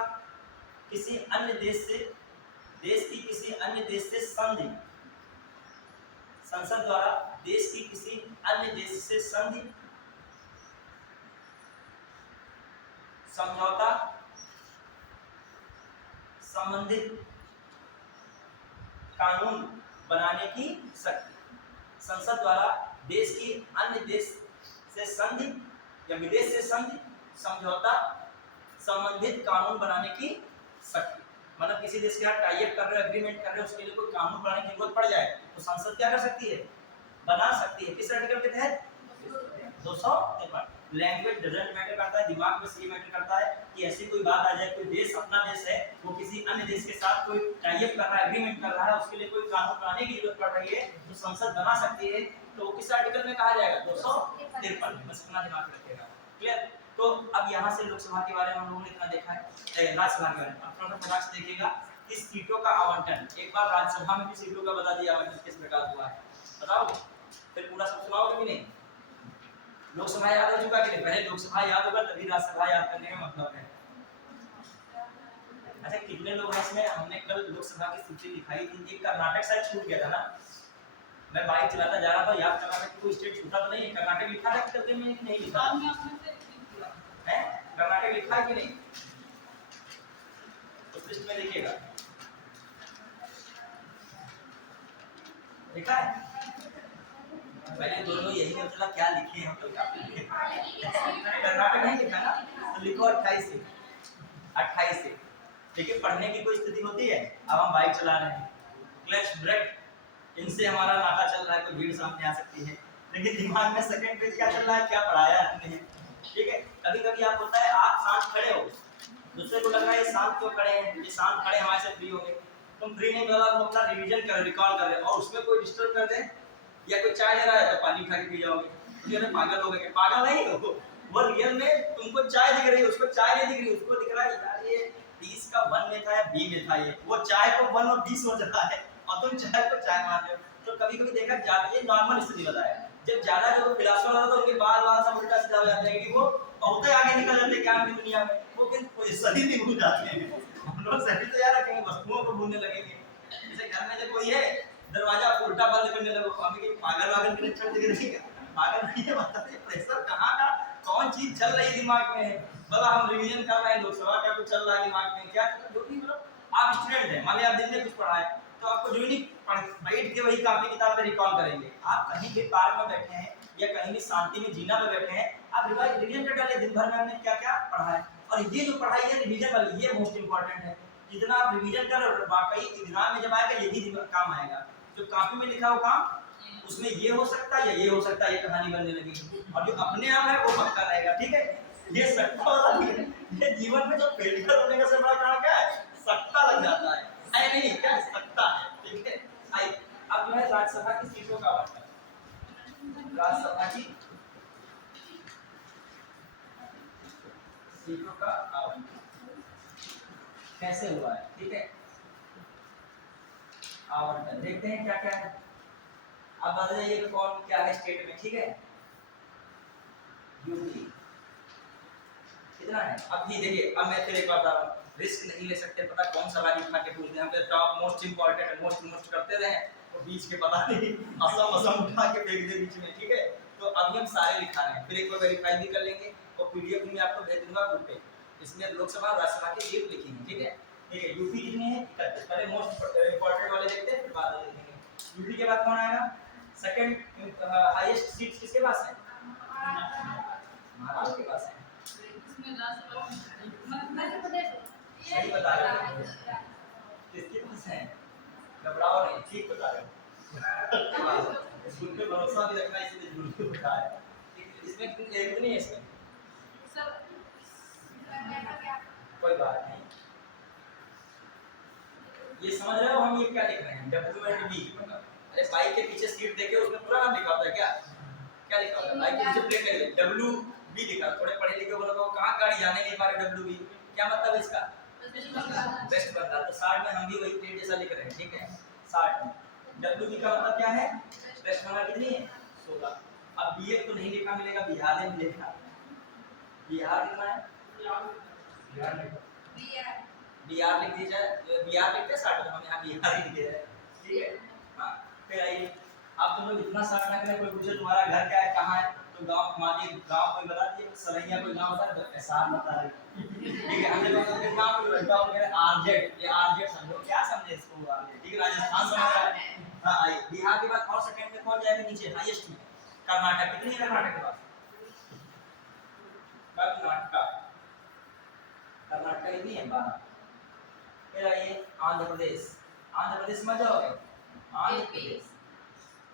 किसी अन्य देश से, देश की किसी अन्य देश से संधि, संसद द्वारा देश की किसी अन्य देश से संधि, समझौता, संबंधित कानून बनाने की शक्ति। संसद द्वारा देश की अन्य देश से संधि या विदेश से संधि, समझौता, संबंधित कानून बनाने की शक्ति। मतलब किसी देश के साथ टाई अप कर रहे हो, एग्रीमेंट कर रहे हो, उसके लिए कोई कानून बनाने की जरूरत पड़ जाए तो संसद क्या कर सकती है? बना सकती है। किस आर्टिकल के तहत? 253। लैंग्वेज डजंट मैटर करता है, दिमाग में सही मैटर करता है कि ऐसी कोई बात आ जाए, कोई देश अपना देश है, वो किसी अन्य देश के साथ कोई टाई अप कर रहा है, एग्रीमेंट कर रहा है, उसके लिए कोई कानून बनाने की जरूरत पड़ रही है तो संसद बना सकती है। तो वो किस आर्टिकल में कहा जाएगा? 253 में। बस इतना दिमाग में रखिएगा। क्लियर? तो अब यहाँ से लोकसभा के बारे में हम लोगों ने इतना देखा है, राज्यसभा के बारे में। अब थोड़ा सा फटाक से देखिएगा कि सीटों का आवंटन। एक बार राज्यसभा में भी सीटों का बता दिया आवंटन किस प्रकार हुआ है, बताओ फिर पूरा सब सुनाओगे कि नहीं? लोकसभा याद हो चुका कि नहीं? पहले लोकसभा याद होगा तभी राज्यसभा याद करने का मतलब है। अच्छा, कितने लोग हैं इसमें? हमने कल लोकसभा की सूची दिखाई थी, एक कर्नाटक शायद छूट गया था ना। मैं बाइक चलाता जा रहा था, याद कर रहा था कि कोई स्टेट छूटा तो नहीं है। कर्नाटक लिखा था कि नहीं लिखा है? कर्नाटक लिखा है कि नहीं? उस लिस्ट में लिखिएगा, लिखा है? पहले दोनों यही नहीं चला क्या लिखे हम लोग, कर्नाटक नहीं लिखा ना, तो लिखो 28 से। 28 से देखिए, पढ़ने की कोई स्थिति होती है। अब हम बाइक चला रहे हैं, क्लच ब्रेक इनसे हमारा नाता चल रहा है, कोई भीड़ सामने आ सकती है, लेकिन दिमाग में सेकंड पेज क्या चल रहा है, क्या पढ़ाया हमने, ठीक है। कभी कभी आप होता है आप शांत खड़े हो, दूसरे को लग रहा है ये शांत क्यों खड़े हैं, ये शांत खड़े हमारे से फ्री हो गए। तुम फ्री नहीं मिला, तुम अपना रिवीजन कर, रिकॉल कर रहे हो और उसमें कोई डिस्टर्ब कर दे या कोई चाय ले रहा है तो पानी उठा के पी जाओगे, तो पागल हो गए। पागल नहीं हो, वो रियल में तुमको चाय दिख रही है, उसको चाय नहीं दिख रही, उसको दिख रहा है यार ये 20 का 1 में था या बी में था, ये वो चाय को 1 और 20 हो जाता है और तुम चाय को चाय मान रहे हो। तो कभी कभी देखा जाता, ये नॉर्मल स्थिति बताया, जब ज्यादा जो फिलॉसफर होता है तो उनके बाल सब उल्टा सीधा हो जाते हैं कि वो बहुत ही आगे निकल जाते हैं ज्ञान की दुनिया में, वो फिर सही नहीं भूल जाते हैं। हम लोग सही तो यार रखेंगे, वस्तुओं को भूलने लगेंगे। जैसे घर में जब कोई है दरवाजा उल्टा बंद करने लगो, अभी के पागल वागल के लक्षण दिख रही है, पागल नहीं है, बताते प्रेशर कहाँ का कौन चीज चल रही दिमाग में। बोला हम रिवीजन कर रहे हैं, लोकसभा का कुछ चल रहा है दिमाग में, क्या जो भी मतलब आप स्टूडेंट हैं, मान लिया आप दिन में कुछ पढ़ा है तो आपको जो नहीं बैठ के वही कॉपी किताब पे रिकॉल करेंगे। आप कहीं भी पार्क में बैठे हैं या कहीं भी शांति में जीना पे बैठे हैं, आप रिवीजन कर डालिए दिन भर में हमने क्या क्या पढ़ा है। और ये जो पढ़ाई है रिवीजन वाली, ये मोस्ट इंपॉर्टेंट है। जितना आप रिवीजन कर रहे हो वाकई एग्जाम में जब आएगा यही काम आएगा। जो कॉपी में लिखा हो काम उसमें ये हो सकता है या ये हो सकता है, ये कहानी बनने लगेगी। और जो अपने आप है वो पक्का रहेगा, ठीक है। ये सट्टा वाला नहीं है, ये जीवन में जो फेलियर होने का सबसे बड़ा कारण क्या है, सट्टा लग जाता है। ऐ नहीं क्या सट्टा है, ठीक है। आई अब जो है राज्यसभा की सीटों का आवंटन, राज्यसभा की सीटों का आवंटन कैसे हुआ है, ठीक है। आवंटन देखते हैं क्या क्या है। अब बता जाइए कौन क्या है स्टेट में, ठीक है। यूपी कितना है। अब ये देखिए, अब मैं फिर एक बार बता रहा हूँ, रिस्क नहीं ले सकते, पता कौन सा वाली उठा के पूछते हैं, हम तो top most important most most करते रहे और बीच के पता नहीं असम उठा के फेंक दे बीच में, ठीक है। तो अभी हम सारे लिखा रहे हैं, फिर एक बार वेरीफाई भी कर लेंगे और पीडीएफ भी मैं आपको भेज दूंगा ग्रुप पे, इसमें लोकसभा और राज्यसभा की डेट लिखेंगे, ठीक है। ठीक है, यूपी कितनी है 31, पहले मोस्ट इंपॉर्टेंट वाले देखते हैं फिर बाद में लिखेंगे। यूपी के बाद कौन आएगा, सेकंड हाईएस्ट सीट किसके पास है, महाराष्ट्र के पास है। इसमें मध्य प्रदेश सही बता रहे हो, किसके पास है, घबराओ नहीं, ठीक बता रहे हो। स्कूल पे भरोसा भी रखना, इसलिए झूठ भी बता रहे हो। इसमें कितनी है इसमें, कोई बात नहीं, ये समझ रहे हो हम ये क्या लिख रहे हैं, डब्ल्यू एंड बी। अरे बाइक के पीछे सीट देखे उसमें पूरा नाम लिखा होता है, क्या क्या लिखा होता है, बाइक के पीछे प्लेट है डब्ल्यू बी लिखा, थोड़े पढ़े लिखे बोलो तो कहाँ गाड़ी जाने नहीं पा रहे डब्ल्यू बी, क्या मतलब है इसका, वेस्ट बंगाल। तो 60 में हम भी वही प्लेट जैसा लिख रहे हैं, ठीक है। 60 में डब्ल्यू बी का मतलब क्या है, वेस्ट बंगाल कितनी है 16। अब बी तो नहीं लिखा मिलेगा, बिहार में मिलेगा, बिहार कितना है, बिहार लिख दीजिए, बिहार लिखते हैं 60 में, हम यहाँ बिहार ही लिखे हैं, ठीक है। हाँ फिर आइए, आप तुम लोग इतना साथ ना करें, कोई पूछे तुम्हारा घर क्या है कहाँ है, तो गांव मान लीजिए गांव कोई बता दीजिए, सरैया कोई गांव बता दे, साथ बता रहे, ठीक है। हमने लोग के गांव कोई बता वगैरह आरजेड, ये आरजेड समझो, क्या समझे इसको आरजेड, ठीक है। राजस्थान समझ रहा है। हां आइए, बिहार के बाद और सेकंड में कौन जाएगा नीचे हाईएस्ट में, कर्नाटक कितनी है, कर्नाटक के पास, कर्नाटक कितनी है 12। फिर आइए आंध्र प्रदेश, आंध्र प्रदेश समझ जाओगे, आंध्र प्रदेश,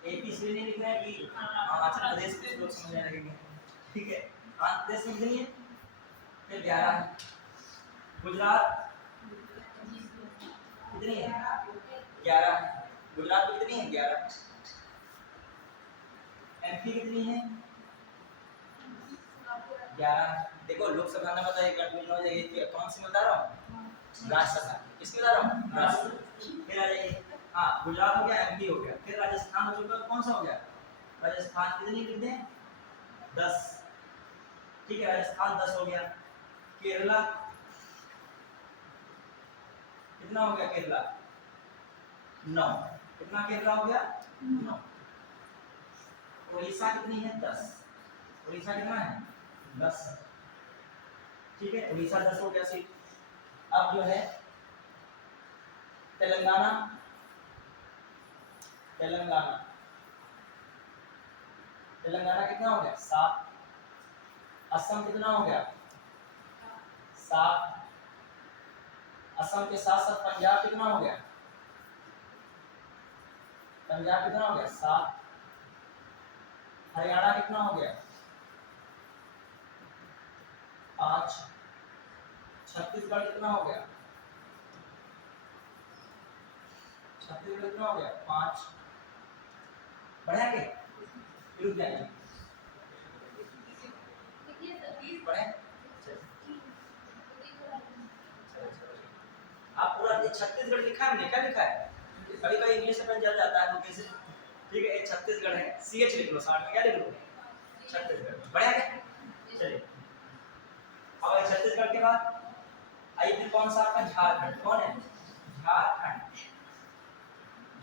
एपी से नहीं लिखना है, बी अरुणाचल प्रदेश के लोग समझने लगेंगे, ठीक है। आंध्र प्रदेश में कितनी है, फिर 11, गुजरात कितनी है 11, गुजरात में कितनी है 11, एमपी कितनी है 11। देखो लोकसभा में बताइए कंफ्यूजन हो जाएगी कि कौन सी बता रहा हूँ, राज्यसभा किसकी बता रहा हूँ, राज्यसभा। फिर आ जाइए, हाँ गुजरात हो गया, एमपी हो गया, फिर राजस्थान हो चुका, कौन सा हो गया, राजस्थान कितनी लिख दें 10, ठीक है, राजस्थान 10 हो गया। केरला कितना हो गया, केरला 9, कितना केरला हो गया 9। उड़ीसा कितनी है 10, उड़ीसा कितना है 10, ठीक है, उड़ीसा 10 हो गया सीट। अब जो है तेलंगाना, तेलंगाना तेलंगाना कितना हो गया 7, असम कितना हो गया 7, असम के साथ साथ पंजाब कितना हो गया, पंजाब कितना हो गया 7, हरियाणा कितना हो गया 5, छत्तीसगढ़ कितना हो गया, छत्तीसगढ़ कितना हो गया 5, बढ़िया के रुक जाएंगे बढ़े। आप पूरा छत्तीसगढ़ लिखा है हमने, क्या लिखा है, कभी कभी इंग्लिश में जल जाता है तो कैसे, ठीक है, एक छत्तीसगढ़ है, सीएच लिख लो, 60 में क्या लिख लो छत्तीसगढ़, बढ़िया क्या, चलिए। अब छत्तीसगढ़ के बाद आइए फिर कौन सा आपका झारखंड, कौन है झारखंड,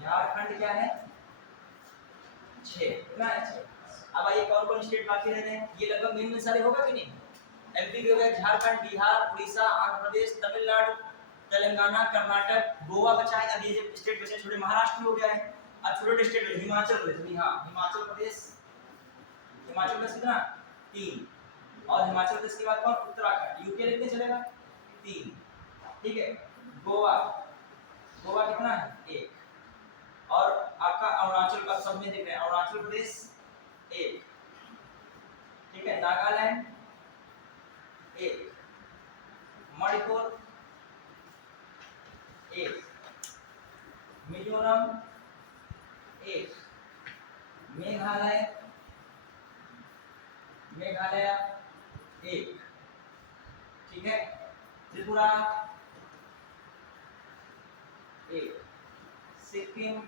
झारखंड क्या है 6, कितना है 6। अब आइए कौन कौन स्टेट बाकी रह गए, ये लगभग मेन सारे होगा कि नहीं, एमपी भी हो गया, झारखंड, बिहार, उड़ीसा, आंध्र प्रदेश, तमिलनाडु, तेलंगाना, कर्नाटक, गोवा बचा है। अब ये जो स्टेट बचे छोटे, महाराष्ट्र भी हो गया है। अब छोटे स्टेट में हिमाचल प्रदेश, हाँ हिमाचल प्रदेश, हिमाचल प्रदेश कितना 3, और हिमाचल प्रदेश के बाद कौन उत्तराखंड, यूपी लिखने चलेगा 3, ठीक है। गोवा, गोवा कितना है 1, और आपका अरुणाचल का सब में देख रहे हैं, अरुणाचल प्रदेश 1, ठीक है, नागालैंड 1, मणिपुर 1, मिजोरम 1, मेघालय 1, ठीक है, त्रिपुरा 1, सिक्किम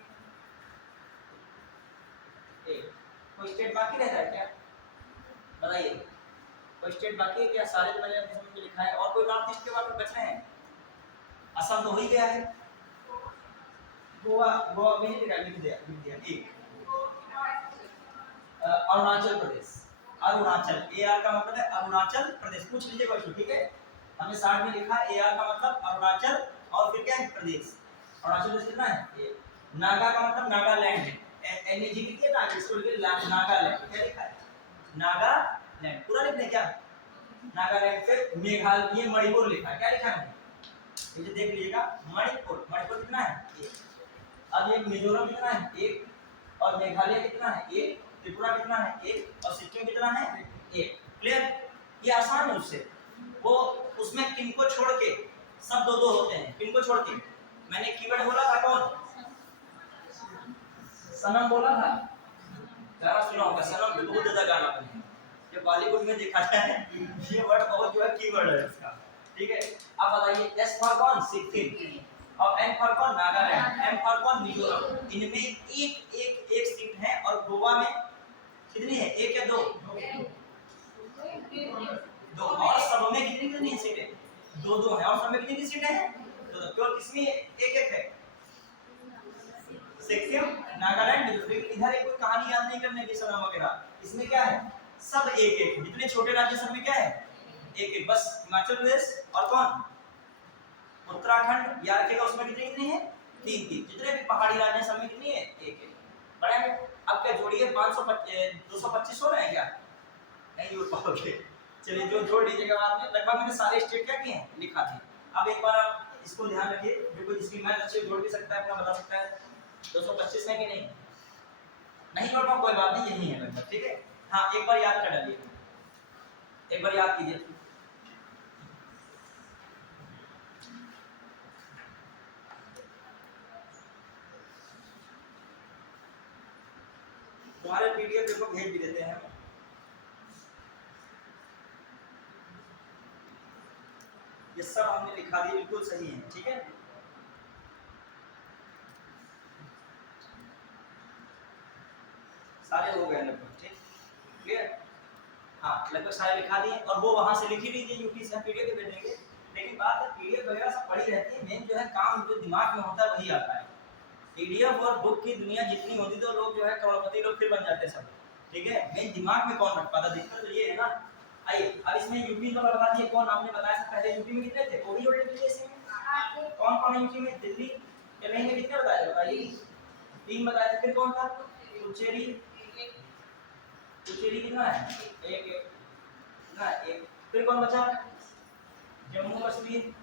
1। कोई स्टेट बाकी रहता है क्या बताइए, कोई स्टेट बाकी है क्या? सारे जो मैंने अपने समझ में लिखा है। और कोई नॉर्थ ईस्ट के बाद बच रहे हैं? असम तो हो ही गया है, गोवा गोवा भी लिख दिया एक। अरुणाचल प्रदेश, अरुणाचल, ए आर का मतलब है अरुणाचल प्रदेश। पूछ लीजिए क्वेश्चन, ठीक है। हमने 60 में लिखा ए आर का मतलब अरुणाचल और फिर क्या है प्रदेश। अरुणाचल प्रदेश कितना है? ए। नागा का मतलब नागालैंड है, एन ए जी लिखिए ना, इसको लिखिए नागालैंड। क्या लिखा है? नागालैंड पूरा लिख दें क्या? नागालैंड से मेघालय, ये मणिपुर लिखा है। क्या लिखा है? ये जो देख लीजिएगा मणिपुर, मणिपुर कितना है? एक। अब ये मिजोरम कितना है? एक। और मेघालय कितना है? एक। त्रिपुरा कितना है? एक। और सिक्किम कितना है? एक। क्लियर? ये आसान है उससे। वो उसमें किनको छोड़ के सब दो दो होते हैं, किनको छोड़ के? मैंने कीवर्ड बोला था कौन? सनम बोला था, गाना सुना होगा, सनम भी बहुत ज्यादा गाना बने हैं, जो बॉलीवुड में देखा जाए ये वर्ड बहुत जो है कीवर्ड है इसका, ठीक है। अब बताइए एस फॉर कौन? सिक्किम। और एन फॉर कौन? नागालैंड। एम फॉर कौन? मिजोरम। इनमें एक सीट है। और गोवा में कितनी है? एक या दो? दो। और सब में कितनी है सीटें? दो दो है। और सब में कितनी सीटें हैं? दो। तो किसमें एक एक है? सिक्किम, नागालैंड, मिजोरम। इधर एक कोई कहानी याद नहीं करने की सनम वगैरह, इसमें क्या है? सब एक एक। जितने छोटे राज्य सब में क्या है? एक एक। बस हिमाचल प्रदेश और कौन? उत्तराखंड याद रखिएगा, उसमें कितनी कितनी है? तीन तीन। जितने भी पहाड़ी राज्य सब में कितनी है? एक एक। बड़ा है। अब क्या जोड़िए? 225 हो रहे हैं क्या? नहीं जोड़ पाओगे, चलिए जो जोड़ लीजिएगा बाद में। लगभग मैंने सारे स्टेट क्या किए हैं? लिखा थे। अब एक बार आप इसको ध्यान रखिए, जो कोई जिसकी मैथ अच्छी जोड़ भी सकता है, अपना बता सकता है 225 है कि नहीं? नहीं जोड़ पाओ कोई बात नहीं, यही है लगभग, ठीक है। हाँ एक बार याद कर डालिए, एक बार याद कीजिए। तुम्हारे पीडीएफ देखो भेज भी देते हैं, ये सब हमने लिखा दिया, बिल्कुल सही है, ठीक है। सारे हो गए लगभग, ठीक, क्लियर। हाँ लगभग सारे लिखा दिए। और वो वहां से लिख ही लीजिए, यूपी से पीडीएफ भेज देंगे। लेकिन बात है पीडीएफ वगैरह सब पड़ी रहती है, मेन जो है काम जो दिमाग में होता है वही आता है। पीडीएफ और बुक की दुनिया जितनी होती तो लोग जो है करोड़पति लोग फिर बन जाते सब, ठीक है। मेन दिमाग में कौन रख पाता, दिक्कत तो ये है ना। आइए अब इसमें यूपी का बता दिए कौन, आपने बताया था पहले यूपी में कितने थे? वो भी जोड़ लीजिए इसमें। कौन कौन है यूपी में? दिल्ली, चेन्नई में कितने बताए? बताइए। 3 बताए थे। फिर कौन था? उच्चेरी, उच्चेरी कितना है? एक एक ना एक। फिर कौन बचा? जम्मू कश्मीर,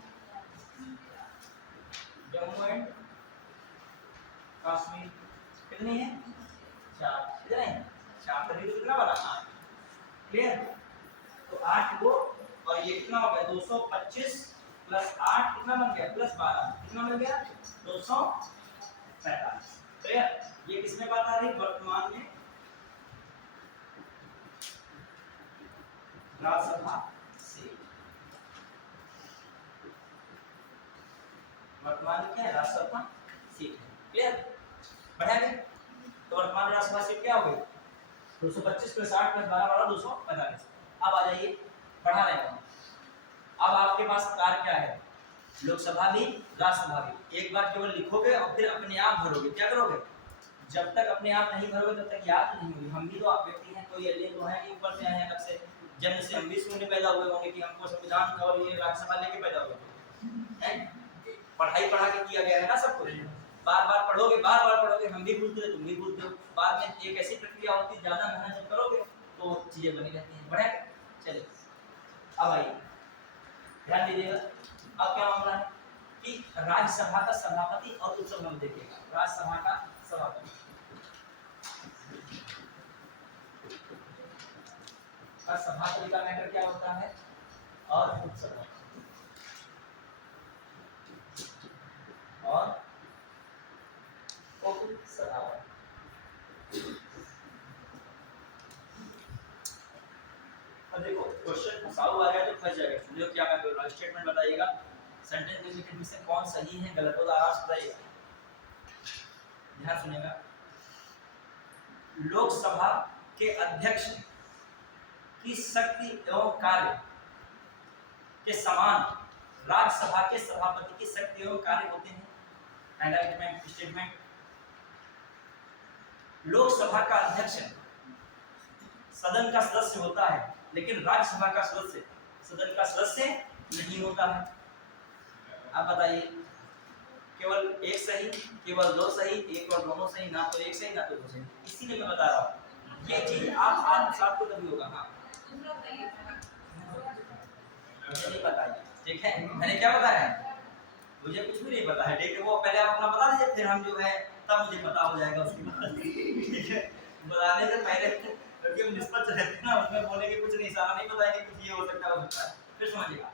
जम्मू एंड कश्मीर कितनी है? 4। कितने हैं? 4। तभी तो कितना बना? 8। क्लियर। तो 8 वो और ये कितना हो गया? 225 प्लस 8 कितना बन गया? प्लस 12 कितना बन गया? 245। क्लियर। ये किसमें बात आ रही? वर्तमान में राज्यसभा सीट, वर्तमान में क्या है? राज्यसभा सीट है। क्लियर। बढ़िया गया। तो वर्तमान राज्यसभा सीट क्या हो गई? 225 प्लस 8 प्लस 12 12 245। अब आ जाइए, बढ़ा रहे हैं। अब आपके पास कार्य क्या है? लोकसभा भी राज्यसभा भी। एक बार केवल लिखोगे और फिर अपने आप भरोगे। क्या करोगे? जब तक अपने आप नहीं भरोगे तब तक याद नहीं होगी। हम भी तो आप व्यक्ति हैं, कोई एलियन तो है कि ऊपर से आए हैं अलग से, जन्म से हम भी शून्य पैदा हुए होंगे कि हमको संविधान और ये राज्यसभा लेके पैदा हुए हैं। पढ़ाई पढ़ा के किया गया है ना सब कुछ। बार बार पढ़ोगे, बार बार पढ़ोगे, हम भी भूलते हो, तुम भी भूलते हो। बाद में एक ऐसी प्रक्रिया होती है, ज्यादा मेहनत जब करोगे तो चीजें बनी रहती हैं। बढ़िया। चलिए अब आइए ध्यान दीजिएगा। अब क्या मामला है कि राज्यसभा का सभापति और उपसभापति में देखिएगा। राज्यसभा का सभापति और सभापति का मैटर क्या होता है, और उपसभापति और उपसभापति। अब देखो क्वेश्चन फंसाऊ आ गया तो फंस जाएगा। सुनिए क्या मैं बोल रहा हूँ, स्टेटमेंट बताइएगा, सेंटेंस डिफिनेशन में से कौन सही है गलत होगा, आराम से बताइएगा, ध्यान सुनिएगा। लोकसभा के अध्यक्ष की शक्ति एवं कार्य के समान राज्यसभा के सभापति की शक्ति एवं कार्य होते हैं। एंडाइटमेंट स्टेटमेंट, लोकसभा का अध्यक्ष सदन का सदस्य होता है, लेकिन राज्यसभा का सदस्य सदन का सदस्य नहीं होता है। आप बताइए, केवल एक सही, केवल दो सही, एक और दोनों सही, ना तो एक सही ना तो दो सही। इसीलिए मैं बता रहा हूँ ये चीज आप साथ को कभी होगा। हाँ मुझे नहीं पता है, ठीक है, मैंने क्या बताया, मुझे कुछ भी नहीं पता है, ठीक है। वो पहले आप अपना बता दीजिए, फिर हम जो है तब मुझे पता हो जाएगा उसके बाद, ठीक है। बताने से पहले क्योंकि हम निष्पक्ष रहते हैं ना, उसमें बोले कि कुछ नहीं, सारा नहीं बताएंगे, कुछ ये हो सकता है, हो सकता है। फिर समझिएगा,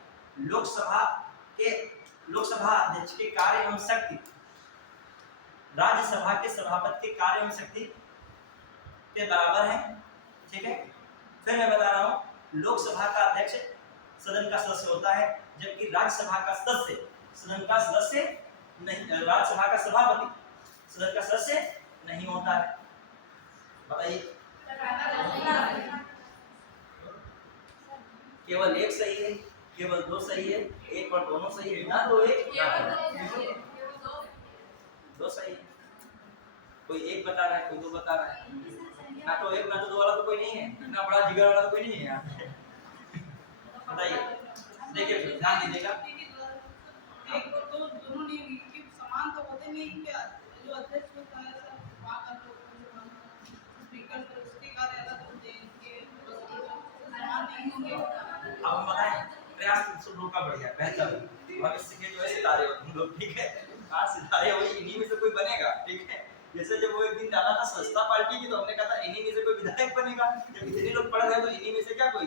लोकसभा अध्यक्ष के कार्य एवं शक्ति राज्यसभा के सभापति के कार्य एवं शक्ति के बराबर है, ठीक है। फिर मैं बता रहा हूँ, लोकसभा का अध्यक्ष सदन का सदस्य होता है, जबकि राज्यसभा का सदस्य सदन का सदस्य नहीं, राज्यसभा का सभापति सदन का सदस्य नहीं होता है। बताइए, केवल एक सही है, केवल दो सही है, एक और दोनों सही है, ना तो एक दो सही है। कोई एक बता रहा है, कोई दो बता रहा है, ना तो एक ना तो दो वाला तो कोई नहीं है, इतना बड़ा जिगर वाला तो कोई नहीं है यहाँ। बताइए, देखिए ध्यान दीजिएगा, एक और दो दोनों नहीं कि समान तो होते नहीं, क्या जो अध्यक्ष होता है सब बात करते हैं, स्पीकर तो उसके कार्य अलग होते हैं, इनके समान नहीं होंगे। अब हम बताएं, प्रयास सब लोग का बढ़िया बेहतर भविष्य के जो है सितारे हो तुम लोग, ठीक है। आज सितारे वही इन्हीं में से कोई बनेगा, ठीक है। जैसे जब वो एक दिन डाला था सस्ता पार्टी की, तो हमने कहा था इन्हीं में से कोई विधायक बनेगा, जब इतने लोग पढ़ रहे तो इन्हीं में से क्या कोई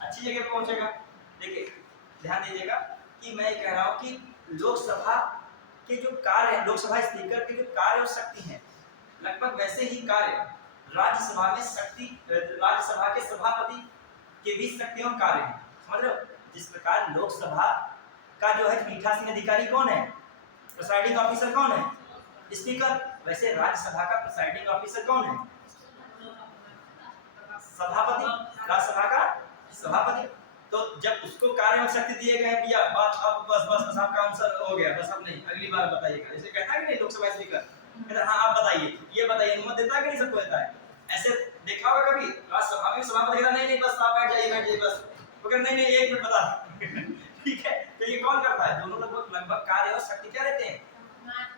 अच्छी जगह पे पहुंचेगा। देखिए ध्यान दीजिएगा कि मैं कह रहा हूं कि लोकसभा के जो कार्य, लोकसभा स्पीकर के जो कार्य और शक्ति हैं, लगभग वैसे ही कार्य राज्यसभा में शक्ति, राज्यसभा के सभापति के बीच शक्ति और कार्य हैं। समझ रहे हो, जिस प्रकार लोकसभा का जो है पीठासीन अधिकारी कौन है, प्रिसाइडिंग ऑफिसर कौन है, स्पीकर, वैसे राज्यसभा का प्रिसाइडिंग ऑफिसर कौन है, सभापति, राज्यसभा का सभापति। तो जब उसको कार्य और शक्ति दिए गए भैया, बात अब बस आपका आंसर हो गया, बस अब नहीं, अगली बार बताइएगा। जैसे कहता है कि नहीं लोकसभा स्पीकर, कहता हाँ आप बताइए, ये बताइए, अनुमति देता है कि नहीं, सबको देता है। ऐसे देखा होगा कभी राज्यसभा में सभापति कहता नहीं बस आप बैठ जाइए बस, वो कहता नहीं एक मिनट बता ठीक है। तो ये कौन करता है, दोनों लगभग कार्य और शक्ति क्या रहते हैं,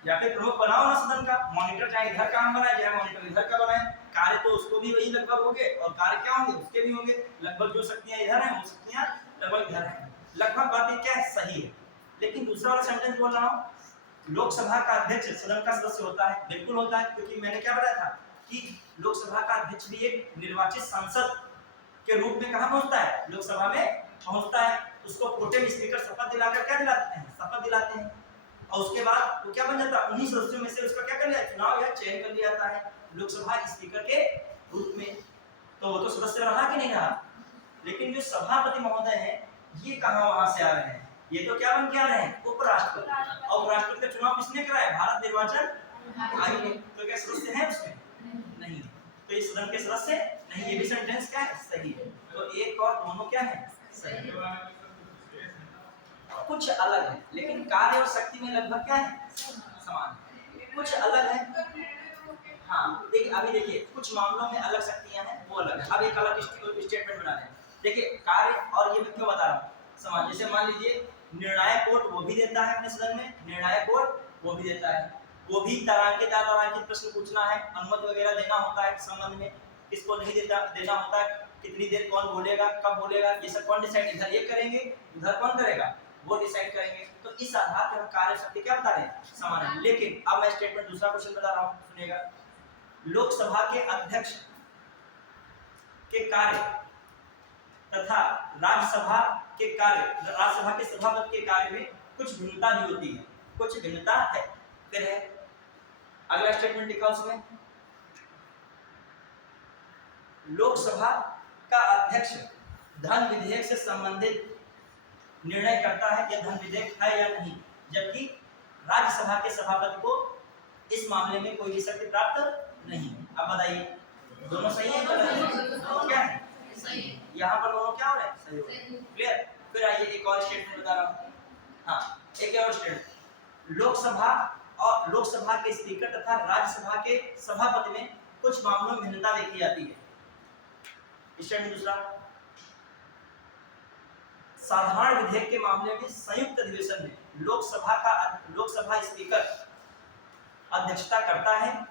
या फिर प्रमुख बनाओ ना सदन का, मॉनिटर चाहे इधर काम बनाए चाहे मॉनिटर इधर का बनाए, कार्य तो उसको भी वही लगभग होंगे और कार्य क्या होंगे उसके भी होंगे। लगभग जो शक्तियां इधर हैं वो शक्तियां लगभग इधर हैं। लगभग बातें क्या है, सही है। लेकिन दूसरा वाला सेंटेंस बोल रहा हूँ, लोकसभा का अध्यक्ष सदन का सदस्य होता है, बिल्कुल होता है, क्योंकि मैंने क्या बताया था कि लोकसभा का अध्यक्ष भी एक निर्वाचित सांसद के रूप में कहां पहुंचता है, लोकसभा में पहुंचता है। उसको प्रोटेम स्पीकर शपथ दिलाकर क्या दिलाते हैं, शपथ दिलाते हैं, और उसके बाद वो क्या बन जाता है, उन्हीं सदस्यों में से उसका क्या कर लिया, चुनाव या चयन कर लिया जाता है लोकसभा स्पीकर के रूप में। तो वो तो सदस्य रहा कि नहीं रहा, लेकिन जो सभापति महोदय हैं ये कहां वहां से आ रहे हैं, ये तो क्या बन के आ रहे हैं, उपराष्ट्रपति। और उपराष्ट्रपति का चुनाव किसने कराया, भारत निर्वाचन आयोग ने। तो क्या सदस्य हैं उसमें, नहीं, तो ये सदन के सदस्य नहीं। ये भी सेंटेंस क्या है, सही है। तो एक और दोनों क्या है, सही है। कुछ अलग है, लेकिन कार्य और शक्ति में लगभग क्या है, समान है, कुछ अलग है। हाँ देखिए, अभी देखिए कुछ मामलों में अलग शक्तियां हैं, वो अलग है। अब एक अलग स्टेटमेंट बना रहे हैं। देखिए कार्य, और ये मैं क्यों बता रहा हूँ, समान। जैसे मान लीजिए निर्णायक वोट वो भी देता है अपने सदन में, निर्णायक वोट वो भी देता है, वो भी तारांकित प्रश्न पूछना है, अनुमति वगैरह देना होता है संबंध में, किसको नहीं देना होता है, कितनी देर कौन बोलेगा, कब बोलेगा, ये सब कौन डिसाइड, इधर ये करेंगे उधर कौन करेगा, वो डिसाइड करेंगे। तो इस आधार पर हम कार्य शक्ति क्या बता रहे हैं, समान है। लेकिन अब मैं स्टेटमेंट दूसरा क्वेश्चन बता रहा हूँ, सुनिएगा। लोकसभा के अध्यक्ष के कार्य तथा राज्यसभा के कार्य, राज्यसभा के सभापति के कार्य में कुछ भिन्नता भी होती है, कुछ भिन्नता है। फिर है अगला स्टेटमेंट लिखा उसमें, लोकसभा का अध्यक्ष धन विधेयक से संबंधित निर्णय करता है कि धन विधेयक है या नहीं, जबकि राज्यसभा के सभापति को इस मामले में कोई भी शक्ति प्राप्त नहीं। अब बताइए दोनों सही है, क्या है, सही है। यहाँ पर दोनों क्या हो रहे हैं, सही हो रहे हैं। क्लियर। फिर आइए एक और स्टेटमेंट बता रहा हूँ। हाँ, एक और स्टेटमेंट, लोकसभा के स्पीकर तथा राज्यसभा के सभापति में कुछ मामलों में भिन्नता देखी जाती है। स्टेटमेंट दूसरा, साधारण विधेयक के मामले में संयुक्त अधिवेशन में लोकसभा स्पीकर अध्यक्षता करता है,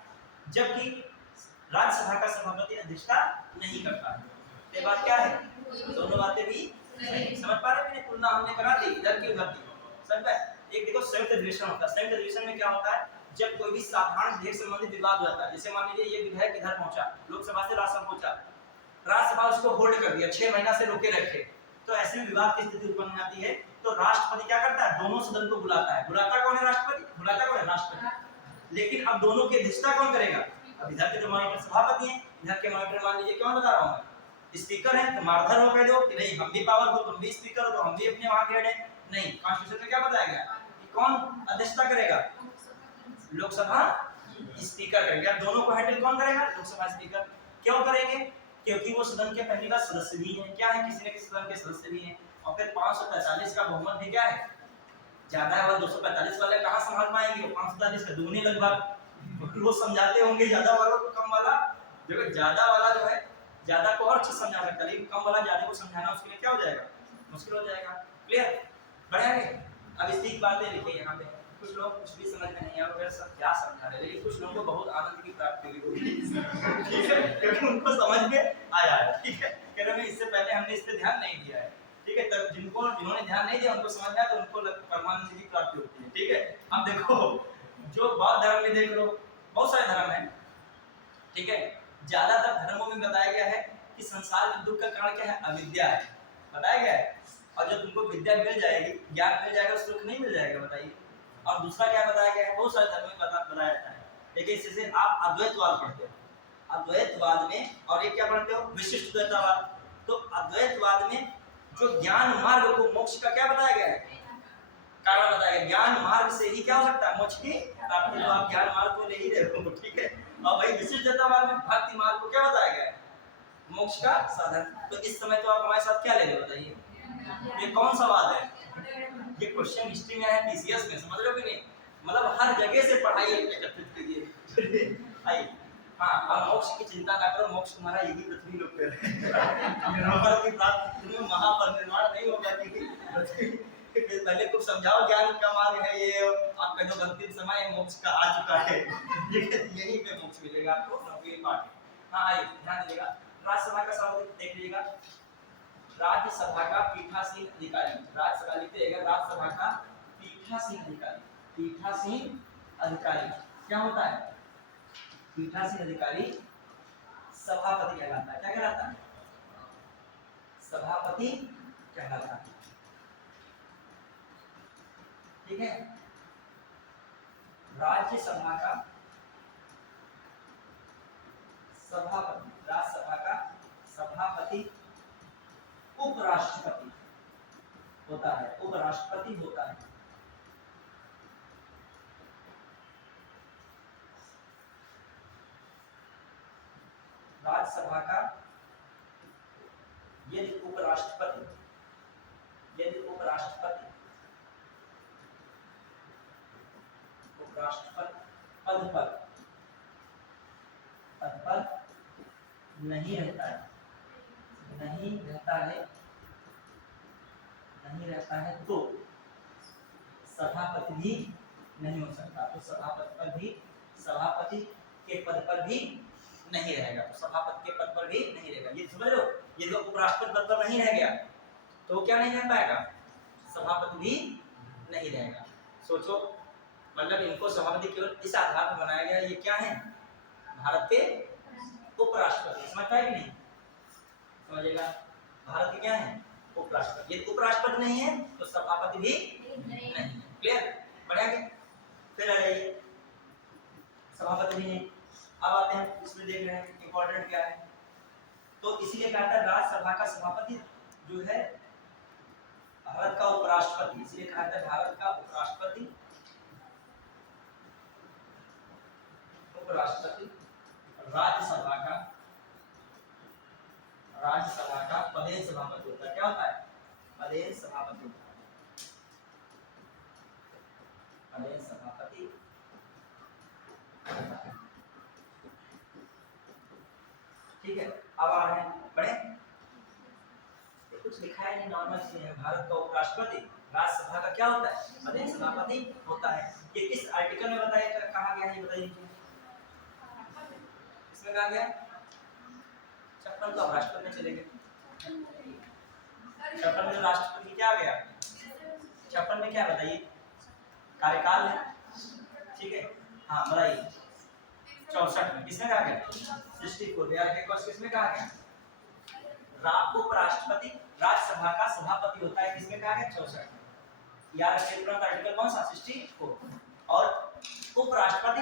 जबकि राज्यसभा का सभापति अध्यक्षता नहीं करता है। ये बात क्या है, दोनों बातें भी सही। समझ पा रहे हैं, तुलना हमने करा दी इधर की उधर की। समझ पाए। एक देखो संयुक्त अधिवेशन होता है, संयुक्त अधिवेशन में क्या होता है, जब कोई भी साधारण विधेयक संबंधित विवाद हो जाता है, जैसे मान लीजिए ये विधेयक इधर पहुंचा, लोकसभा से राज्यसभा पहुंचा, राज्यसभा उसको होल्ड कर दिया, 6 महीना से रोके रखे, तो ऐसे में विवाद की स्थिति उत्पन्न हो जाती है, तो राष्ट्रपति क्या करता है, दोनों सदन को बुलाता है। बुलाता कौन है, राष्ट्रपति। बुलाता कौन है, राष्ट्रपति। लेकिन अब दोनों की अध्यक्षता कौन करेगा, अब इधर के जो मॉनिटर सभापति हैं, इधर के मॉनिटर मान लीजिए क्यों बता रहा हूं मैं, स्पीकर है, तो मारधर हो कह दो कि नहीं हम भी पावरफुल, तुम भी स्पीकर हो, तो हम भी अपने वहां हेड है। नहीं, कॉन्स्टिट्यूशन में क्या बताया गया कि कौन अध्यक्षता करेगा, लोकसभा स्पीकर करेगा। दोनों को हैंडल कौन करेगा, लोकसभा स्पीकर। क्यों करेंगे, क्योंकि वो सदन के पहली बार सदस्य भी हैं, क्या है, किसी न किसी सदन के सदस्य भी हैं, और फिर 545 का बहुमत भी क्या है, ज्यादा है। 245 वाले कहां संभाल पाएंगे, 545 का दुगने लगभग, वो समझाते होंगे ज्यादा वालों को, कम वाला जो ज्यादा वाला जो है ज्यादा को और अच्छे समझा सकता है, लेकिन कम वाला ज्यादा को समझाना उसके लिए क्या हो जाएगा, मुश्किल हो जाएगा। क्लियर, बढ़िया है। अब इसकी बातें लिखिए यहाँ पे, कुछ लोग कुछ भी समझ में नहीं आ रहा सब क्या समझा रहे, लेकिन कुछ लोगों को बहुत आनंद की प्राप्ति हुई, ठीक है, क्योंकि उनको समझ में आया है। ठीक है, कह रहे इससे पहले हमने इस पे ध्यान नहीं दिया है। ठीक है, तब जिन्होंने ध्यान नहीं दिया उनको समझ में आया, तो उनको परमानंद की प्राप्ति होती है। ठीक है, अब देखो जो बौद्ध धर्म में देख लो, बहुत सारे धर्म हैं, ठीक है, ज्यादातर धर्मों में बताया गया है कि संसार में दुख का कारण क्या है, अविद्या है, बताया गया है। और जब तुमको विद्या मिल जाएगी, ज्ञान मिल जाएगा, सुख नहीं मिल जाएगा, बताइए। और दूसरा क्या बताया गया है, बहुत सारे धर्म में बताया जाता है। लेकिन इससे आप अद्वैतवाद पढ़ते हो, अद्वैतवाद में, और एक क्या पढ़ते हो, विशिष्ट द्वैतवाद। तो अद्वैतवाद में जो ज्ञान मार्ग को मोक्ष का क्या बताया गया है, कारण बताया गया, ज्ञान मार्ग से ही क्या हो सकता है, मोक्ष की प्राप्ति। तो आप ज्ञान मार्ग को ले ही रहे हो, ठीक है। और वही विशिष्ट द्वैतवाद में भक्ति मार्ग को क्या बताया गया है, मोक्ष का साधन। तो इस समय तो आप हमारे साथ क्या ले रहे हो, बताइए, ये कौन सा वाद है, ये क्वेश्चन हिस्ट्री में है, पीसीएस में, समझ रहे हो कि नहीं, मतलब हर जगह से पढ़ाई एकत्रित कीजिए। आइए, हाँ, अब मोक्ष की चिंता ना करो, मोक्ष तुम्हारा यही पृथ्वी लोक पे निर्वाण की प्राप्ति, तुम्हें महापरिनिर्वाण नहीं होगा। पहले कुछ समझाओ ज्ञान का मार्ग है ये, आपका जो अंतिम समय मोक्ष का आ चुका है, यही पे मोक्ष मिलेगा आपको, नौकरी पार्टी। हाँ, आइए ध्यान दीजिएगा, राज्यसभा का सवाल देख लीजिएगा, राज्यसभा का पीठासीन अधिकारी, राज्यसभा लिखते हैं, राज्यसभा का पीठासीन अधिकारी, पीठासीन अधिकारी क्या होता है, पीठासीन अधिकारी सभापति कहलाता है। क्या कहलाता है, सभापति कहलाता है। ठीक है, राज्यसभा का सभापति, राज्यसभा का सभापति उपराष्ट्रपति होता है, उपराष्ट्रपति होता है। राज्यसभा का यदि उपराष्ट्रपति पद पर नहीं रहता है तो सभापति भी नहीं हो सकता, तो सभापति के पद पर भी नहीं रहेगा, तो सभापति के पद पर भी नहीं रहेगा। ये समझ लो, ये जो उपराष्ट्रपति पद पर नहीं रह गया तो क्या नहीं रह पाएगा, सभापति भी नहीं रहेगा। सोचो, मतलब इनको सभापति केवल इस आधार पर बनाया गया, ये क्या है, भारत के उपराष्ट्रपति। समझ पाए कि नहीं, समझिएगा, भारत के क्या है, उपराष्ट्रपति। यदि उपराष्ट्रपति नहीं है तो सभापति भी नहीं है। क्लियर, बढ़िया। फिर आ जाइए, सभापति भी नहीं। अब आते हैं, इसमें देख रहे हैं इंपॉर्टेंट क्या है, तो इसीलिए कहा था राज्यसभा का सभापति जो है भारत का उपराष्ट्रपति, इसलिए कहा था भारत का उपराष्ट्रपति राज्यसभा राज्यसभा का पदेन सभापति होता है। क्या होता है? पदेन सभापति होता है। पदेन सभापति होता है। ठीक है, अब आ रहे हैं पढ़े। कुछ लिखा है नहीं, नॉर्मल चीज है। भारत का उपराष्ट्रपति राज्यसभा का क्या होता है? पदेन सभापति होता है। ये किस आर्टिकल में बताया कहा गया है, ये बताइए। इसमें कहा गया 56 तो राष्ट्रपति में चले गए। 56 में राष्ट्रपति क्या गया? 56 में क्या बताइए? कार्यकाल है। ठीक है, हाँ बताइए। 64 में किसने कहा गया? 64 यार के क्वेश्चन किसमें कहा गया? उपराष्ट्रपति राज्यसभा का सभापति होता है। किसमें कहा गया? 64 में। याद रखिए तुरंत आर्टिकल कौन सा? 64। और उपराष्ट्रपति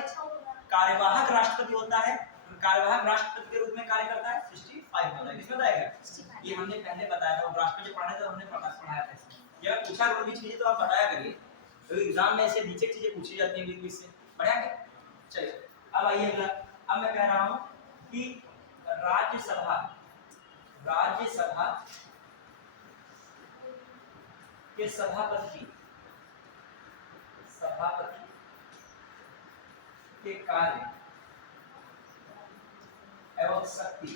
कार्यवाहक राष्ट्रपति होता है। कार्यवाहक राष्ट्रपति के रूप में कार्य करता है 65 होता है। किसमें बताएगा? ये हमने पहले बताया था, उपराष्ट्रपति पढ़ाने तो हमने पढ़ाया था। ये अगर पूछा कोई भी चीज तो आप बताया करिए, तो एग्जाम में ऐसे नीचे चीजें पूछी जाती हैं बीच से। बढ़िया है? चलिए अब आइए अगला। अब मैं कह रहा हूं कि राज्यसभा के सभापति के कार्य एवं शक्ति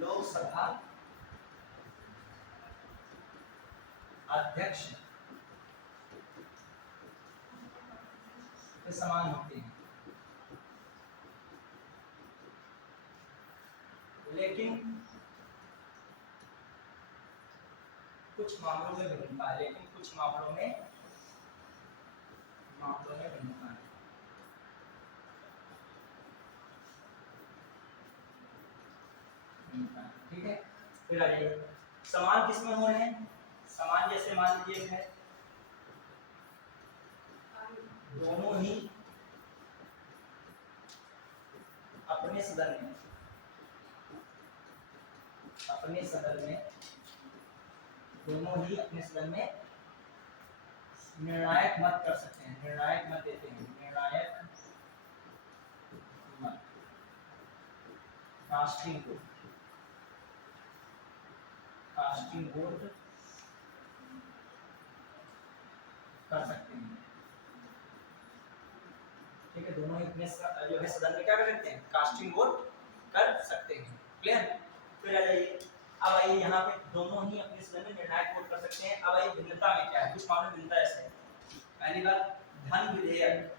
लोकसभा अध्यक्ष के समान होते हैं, लेकिन कुछ मामलों में भिन्नता है। ठीक है, फिर आ जाइए। समान किसमें हो रहे हैं? समान जैसे मान लीजिए है दोनों ही अपने सदन में निर्णायक मत कर सकते हैं। निर्णायक मत देते हैं। निर्णायक मत कास्टिंग वोट कर सकते हैं। ठीक है, दोनों ही अपने जो है सदन में क्या कर सकते हैं? कास्टिंग वोट कर सकते हैं। क्लियर? फिर आ जाइए। अब आइए यहाँ पे दोनों ही अपने सदन में निर्णायक वोट कर सकते हैं। अब आइए भिन्नता में क्या है? कुछ मामले में भिन्नता ऐसे है। पहली बात, धन विधेयक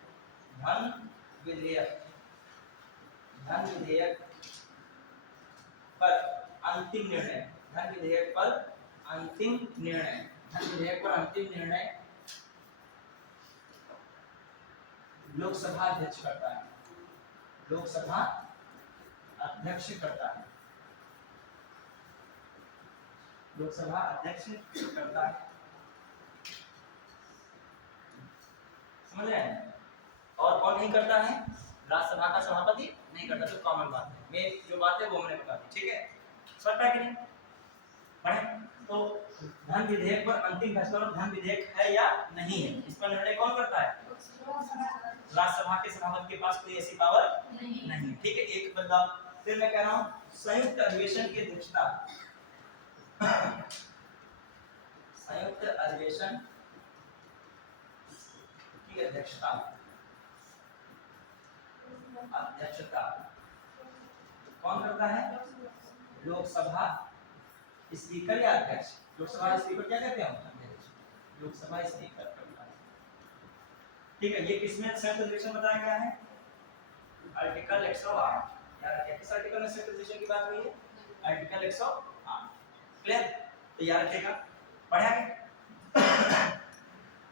पर अंतिम निर्णय लोकसभा अध्यक्ष करता है। समझ रहे हैं? और कौन नहीं करता है? राज्यसभा का सभापति नहीं करता। तो कॉमन बात है, मैं जो बात है वो मैंने बता दी। ठीक है, समझ पाए कि नहीं? पढ़े तो धन विधेयक पर अंतिम फैसला धन विधेयक है या नहीं है, इस पर निर्णय कौन करता है? राज्यसभा के सभापति के पास कोई ऐसी पावर नहीं। ठीक है, एक बदलाव। फिर मैं कह रहा हूं संयुक्त अधिवेशन की अध्यक्षता कौन करता है? लोकसभा स्पीकर या अध्यक्ष। लोकसभा स्पीकर क्या कहते हैं? अध्यक्ष। लोकसभा स्पीकर करता है। ठीक है, ये किसमें संयुक्त अधिवेशन बताया गया है? आर्टिकल 108। याद रखिए, किस आर्टिकल में संयुक्त अधिवेशन की बात हुई है? आर्टिकल 108। क्लियर? तो याद रखिएगा। बढ़िया है?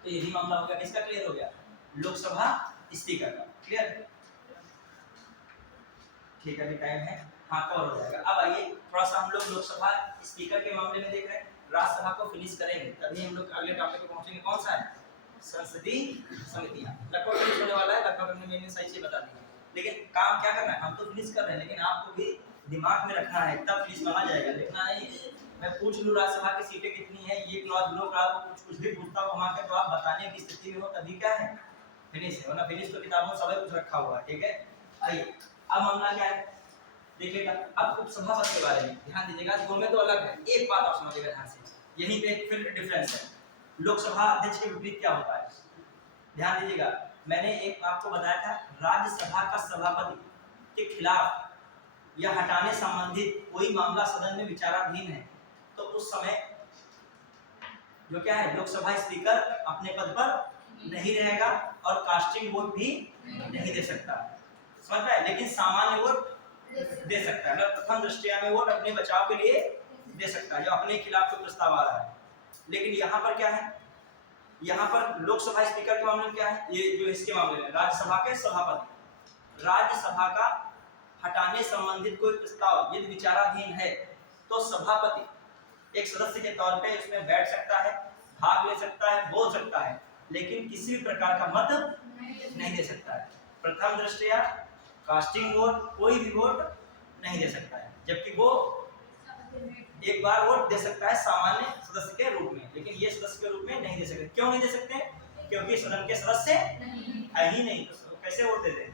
तो यही मामला हो गया। किसका क्लियर हो गया? लोकसभा स्पीकर का। क्लियर? ठीक है, अभी टाइम है, हाँ कवर हो जाएगा। अब आइए थोड़ा सा हम लोग लोकसभा स्पीकर के मामले में देख रहे हैं। राज्यसभा को फिनिश करेंगे तभी हम लोग अगले टॉपिक पे पहुंचेंगे। कौन सा है? संसदीय समितियां। लगभग फिनिश होने वाला है, लगभग हमने मैंने सही चीज बता दी है। लेकिन काम क्या करना है? हम तो फिनिश कर रहे हैं, लेकिन आपको भी दिमाग में रखना है, तब फिनिश माना जाएगा। लिखना नहीं मैं पूछ लूँ राज्यसभा की सीटें कितनी है, ये क्लॉज लो क्लॉज कुछ भी पूछता हूँ वहां के, तो आप बताने की स्थिति में हो तभी क्या है फिनिश है, वरना फिनिश तो किताबों में सब कुछ रखा हुआ है, ठीक है। आइए अब मामला क्या है देखिएगा। अब उपसभापति के बारे में ध्यान दीजिएगा, दोनों में तो अलग है, एक बात आप समझिएगा ध्यान से, यहीं पे फिर डिफरेंस है। लोकसभा अध्यक्ष के विपरीत क्या होता है, ध्यान दीजिएगा। मैंने एक आपको बताया था, राज्यसभा का सभापति के खिलाफ या हटाने संबंधित कोई मामला सदन में विचाराधीन है तो उस समय जो क्या है, लोकसभा स्पीकर अपने पद पर नहीं रहेगा और कास्टिंग वोट भी नहीं दे सकता, समझ रहा है। लेकिन सामान्य वोट दे सकता है, मतलब प्रथम दृष्टया में वोट अपने बचाव के लिए दे सकता है, जो अपने खिलाफ जो प्रस्ताव आ रहा है। लेकिन यहाँ पर क्या है, यहाँ पर लोकसभा स्पीकर के मामले में क्या है, ये जो इसके मामले में राज्यसभा के सभापति, राज्यसभा का हटाने संबंधित कोई प्रस्ताव यदि विचाराधीन है तो सभापति एक सदस्य के तौर पे उसमें बैठ सकता है, भाग ले सकता है, बोल सकता है, लेकिन किसी भी प्रकार का मत नहीं दे सकता है। प्रथम दृष्टया कास्टिंग वोट, कोई भी वोट नहीं दे सकता है, जबकि वो एक बार वोट दे सकता है सामान्य सदस्य के रूप में, लेकिन ये सदस्य के रूप में नहीं दे सकते। क्यों नहीं दे सकते? क्योंकि सदन के सदस्य है ही नहीं, तो कैसे वोट देते हैं।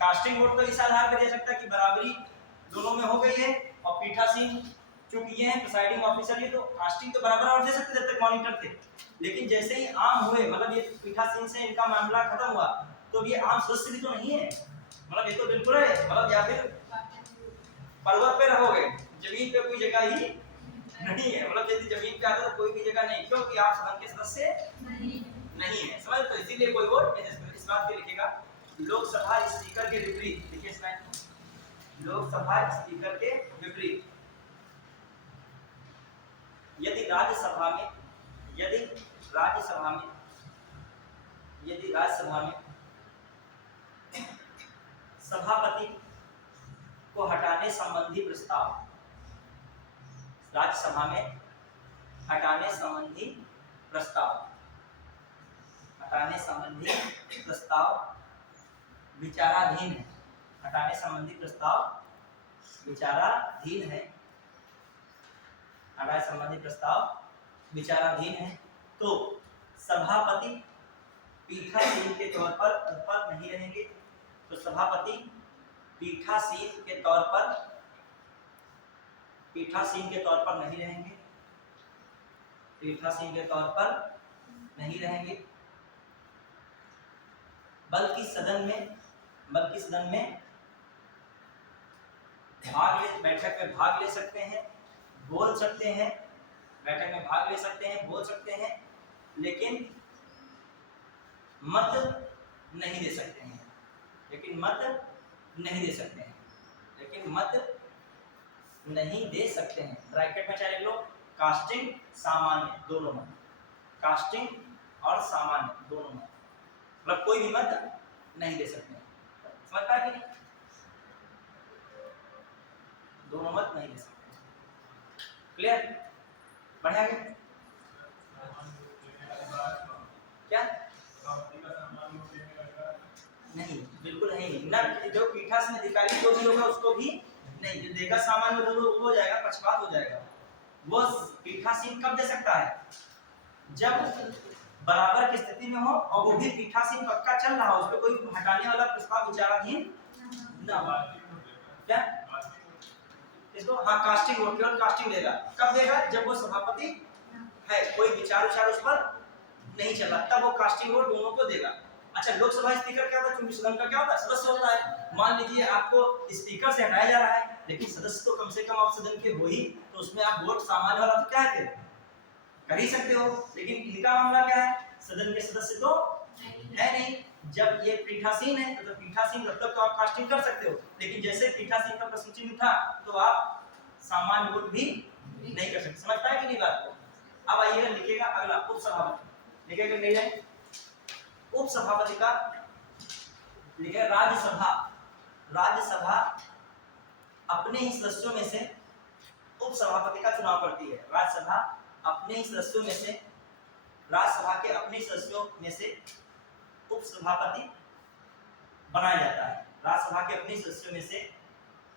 कास्टिंग वोट तो इस आधार पर दे सकता है कि बराबरी दोनों में हो गई है, और पीठासीन चूंकि ये है प्रिसाइडिंग ऑफिसर, ये तो कास्टिंग तो बराबर वोट दे सकते जब तक मॉनिटर थे, लेकिन जैसे ही आम हुए, मतलब ये पीठासीन से इनका मामला खत्म हुआ, तो ये आम सदस्य भी तो नहीं है, मतलब ये तो बिल्कुल है, मतलब या फिर पर्वत पे रहोगे, जमीन पे कोई जगह ही नहीं है, मतलब यदि जमीन पे आते तो कोई भी जगह नहीं, क्योंकि आप सदन के सदस्य नहीं है, समझ। तो इसीलिए कोई वोट नहीं दे सकते। इस बात के लिखेगा, लोकसभा स्पीकर के विपरीत, देखिए इसमें लोकसभा स्पीकर के विपरीत यदि राज्यसभा में सभापति को हटाने संबंधी प्रस्ताव, राज्यसभा में हटाने संबंधी प्रस्ताव विचाराधीन है, हटाने संबंधी प्रस्ताव विचाराधीन है, हटाने संबंधी प्रस्ताव विचाराधीन है, तो सभापति पीठासीन के तौर पर नहीं रहेंगे, तो सभापति पीठासीन के तौर पर नहीं रहेंगे, बल्कि सदन में बैठक में भाग ले सकते हैं, बोल सकते हैं, बैठक में भाग ले सकते हैं, बोल सकते हैं, लेकिन मत नहीं दे सकते हैं, ब्रैकेट में चाहे लो, कास्टिंग सामान्य दोनों मत, कास्टिंग और सामान्य दोनों मत, मतलब कोई भी मत नहीं दे सकते हैं, समझ पाए कि नहीं, दोनों मत नहीं दे सकते। क्लियर? बढ़िया है क्या? नहीं, बिल्कुल नहीं ना, जो पीठासीन अधिकारी जो भी होगा उसको भी नहीं, जो देगा सामान्य हो जाएगा, पक्षपात हो जाएगा। वो पीठासीन कब दे सकता है? जब बराबर की स्थिति में हो और वो भी पीठासीन पक्का चल रहा हो, उस पर कोई हटाने वाला प्रस्ताव विचाराधीन ना हो। क्या इसको? हाँ, कास्टिंग वोट, केवल कास्टिंग देगा। कब देगा? जब वो सभापति है, कोई विचार उस पर नहीं चल रहा, तब वो कास्टिंग वोट दोनों को देगा। अच्छा, लोकसभा स्पीकर क्या होता है? क्योंकि सदन का क्या होता है, सदस्य होता है। मान लीजिए आपको स्पीकर से हटाया जा रहा है, लेकिन सदस्य तो कम से कम आप सदन के हो ही, तो उसमें आप वोट सामान्य वाला तो क्या है कर ही सकते हो, लेकिन इनका मामला क्या है, सदन के सदस्य तो है नहीं। जब ये पीठासीन है तो पीठासीन तब तक तो आप कास्टिंग कर सकते हो, लेकिन जैसे पीठासीन का प्रश्न चिन्ह उठा तो आप सामान्य वोट भी नहीं कर सकते। समझ पाए कि नहीं बात को? अब आइएगा, लिखेगा अगला उपसभापति, लिखेगा नहीं जाए उपसभापति का, लिखेगा राज्यसभा अपने ही सदस्यों में से उपसभापति का चुनाव करती है। राज्यसभा अपने ही सदस्यों में से, राज्यसभा के अपने सदस्यों में से उपसभापति बनाया जाता है। राज्यसभा के अपने सदस्यों में से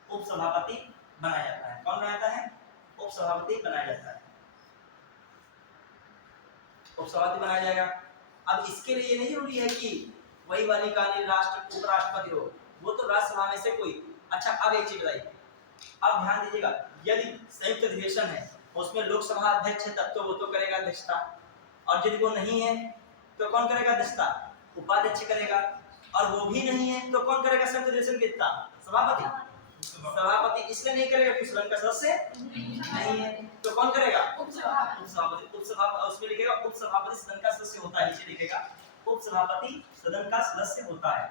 उपसभापति बनाया जाता है। कौन बनाया जाता है? उपसभापति बनाया जाता है, उपसभापति बनाया जाएगा। अब इसके लिए ये नहीं जरूरी है कि वही वाली कहानी राष्ट्र उपराष्ट्रपति हो, वो तो राज्यसभा में से कोई। अच्छा अब एक चीज बताइए, अब ध्यान दीजिएगा, यदि संयुक्त अधिवेशन है उसमें लोकसभा अध्यक्ष है तब तो वो तो करेगा अध्यक्षता, और यदि वो नहीं है तो कौन करेगा अध्यक्षता? उपाध्यक्ष करेगा, और वो भी नहीं है तो कौन करेगा संयुक्त अधिवेशन की अध्यक्षता? सभापति। सभापति इसलिए नहीं करेगा क्योंकि सदन का सदस्य नहीं है, तो कौन करेगा? उपसभापति। उपसभापति उसमें लिखेगा उपसभापति सदन का सदस्य होता है, नीचे लिखेगा उपसभापति सदन का सदस्य होता है।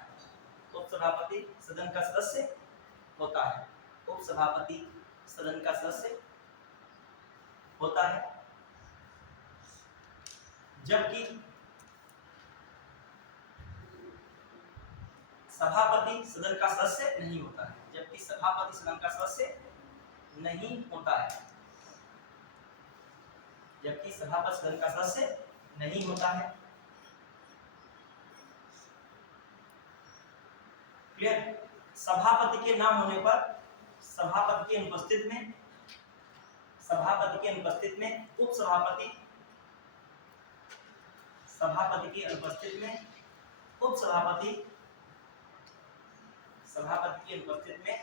उपसभापति सदन का सदस्य होता है। उपसभापति सदन का सदस्य होता है, जबकि सभापति सदन का सदस्य नहीं होता है। जबकि सभापति सदन का सदस्य नहीं होता है। जबकि सभापति सदन का सदस्य नहीं होता है। क्लियर? सभापति के नाम होने पर सभापति के अनुपस्थित में, सभापति के अनुपस्थित में उपसभापति, सभापति के अनुपस्थित में उपसभापति, सभापति के अनुपस्थित में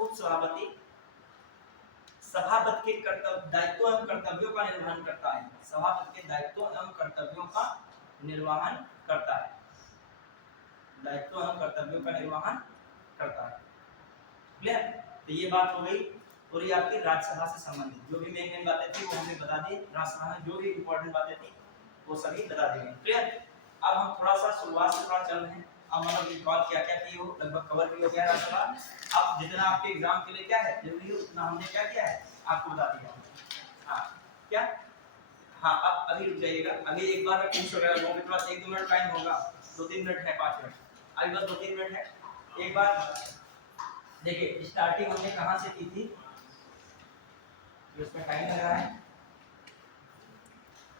उपसभापति सभापति के कर्तव्य दायित्वों एवं कर्तव्यों का निर्वहन करता है। सभापति के दायित्वों एवं कर्तव्यों का निर्वहन करता है। दायित्वों एवं कर्तव्यों का निर्वहन करता है। क्लियर? तो ये बात हो गई, और ये आपकी राज्यसभा से संबंधित जो भी मेन बातें थी वो हमने बता दी। राज्यसभा में जो भी इंपॉर्टेंट बातें थी वो सभी बता दी गई। क्लियर? अब हम थोड़ा सा शुरुआत से थोड़ा चल रहे हैं। अब मतलब रिकॉल क्या क्या की हो लगभग कवर भी हो गया राज्यसभा। अब जितना आपके एग्जाम के लिए क्या है जरूरी हो उतना हमने क्या किया है आपको बता दिया। हाँ क्या? हाँ अब अभी रुक जाइएगा, अभी एक बार पूछ वगैरह लोगों के पास 1-2 मिनट टाइम होगा, 2-3 मिनट है, 5 मिनट अभी बस 2-3 मिनट है। एक बार देखिए स्टार्टिंग हमने कहाँ से की थी, इसमें टाइम लग रहा है,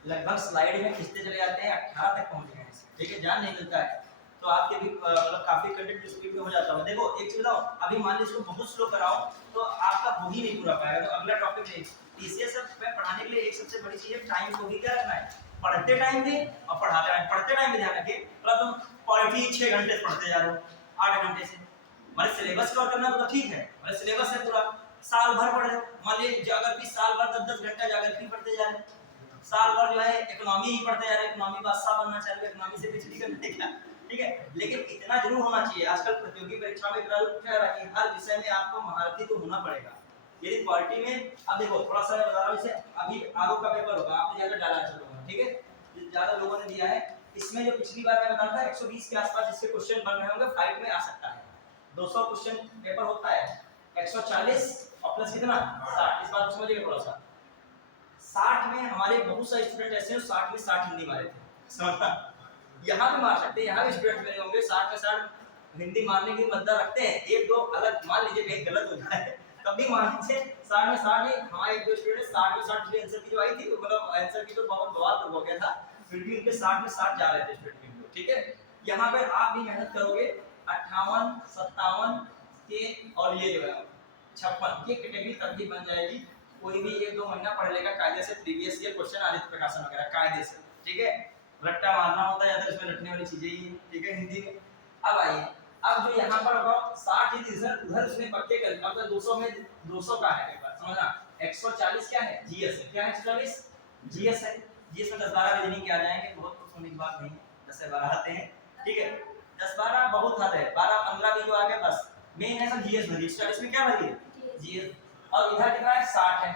लगभग स्लाइड में खींचते चले जाते हैं 18 तक पहुंच गए। ठीक है, ध्यान नहीं मिलता है तो आपके भी मतलब काफी कंटेंट स्पीड में हो जाता है। देखो एक चीज बताओ, अभी मान लीजिए इसको बहुत स्लो कराओ तो आपका हो ही नहीं पूरा पाएगा। तो अगला टॉपिक नहीं, टीसीएस में पढ़ाने के लिए एक सबसे बड़ी चीज है टाइम को भी क्या रखना है, पढ़ते टाइम भी और पढ़ाते टाइम। पढ़ते टाइम भी ध्यान रखिए, मतलब तुम पॉलिटी 6 घंटे पढ़ते जा रहे हो 8 घंटे से, हमारे सिलेबस कवर करना तो ठीक है, हमारे सिलेबस है पूरा, साल भर पढ़ रहे हो। मान लीजिए ज्योग्राफी साल भर 10-10 घंटा ज्योग्राफी पढ़ते जा रहे हैं, साल भर जो है इकोनॉमी ही पढ़ते जा रहे हैं, इकोनॉमी बादशाह बनना चाहिए, इकोनॉमी से पिछड़ी करने क्या। ठीक है, लेकिन इतना जरूर होना चाहिए, आजकल प्रतियोगी परीक्षा में इतना जरूर पूछा रहा है कि हर विषय में आपको महारथी तो होना पड़ेगा। यदि क्वालिटी में, अब देखो थोड़ा सा मैं बता रहा हूं, जैसे अभी आगे का पेपर होगा, आपने ज्यादा डाला है चलो, ठीक है, ज्यादा लोगों ने दिया है, इसमें जो पिछली बार मैं बताया था 120 के आसपास इसके क्वेश्चन बन रहे होंगे, फाइट में आ सकता है। 200 क्वेश्चन पेपर होता है, 140 और प्लस कितना 60, इस बात को समझिएगा थोड़ा सा। 60 में हमारे बहुत सारे स्टूडेंट ऐसे हैं 60 में 60 हिंदी मारे थे, समझना, यहाँ भी मार सकते हैं, यहाँ भी स्टूडेंट मेरे होंगे 60 में 60 हिंदी मारने की मद्दा रखते हैं। 1-2 अलग मान लीजिए कहीं गलत हो जाए तब भी मान लीजिए 60 में 60 नहीं, हमारे 1-2 स्टूडेंट 60 में 60 आंसर की जो आई थी, मतलब आंसर की तो बहुत बवाल हो गया था, फिर भी उनके 60 में 60 जा रहे थे स्टूडेंट। ठीक है, यहाँ पर आप भी मेहनत करोगे 58, 57 के और ये जो है 56 ये कैटेगरी तब भी बन जाएगी। कोई भी 1-2 महीना पढ़ लेगा कायदे से प्रीवियस ईयर क्वेश्चन आदित्य प्रकाशन वगैरह कायदे से। ठीक है, रट्टा मारना होता है ज्यादा, इसमें रटने वाली चीजें ही है। ठीक है, हिंदी में अब आइए, अब जो यहाँ पर होगा 60 उधर उसमें पक्के कर, मतलब 200 में 200 का है पेपर, समझना। 140 क्या है, जीएस है, क्या है 140 जीएस है। जीएस में 10-12 रीजनिंग के आ जाएंगे, बहुत कुछ होने की बात नहीं है, 10-12 आते हैं। ठीक है, 10-12 बहुत हद है, 12-15 भी जो आ गए बस, मेन है सब जीएस भरिए। 140 में क्या भरिए, जीएस, और इधर कितना है 60 है,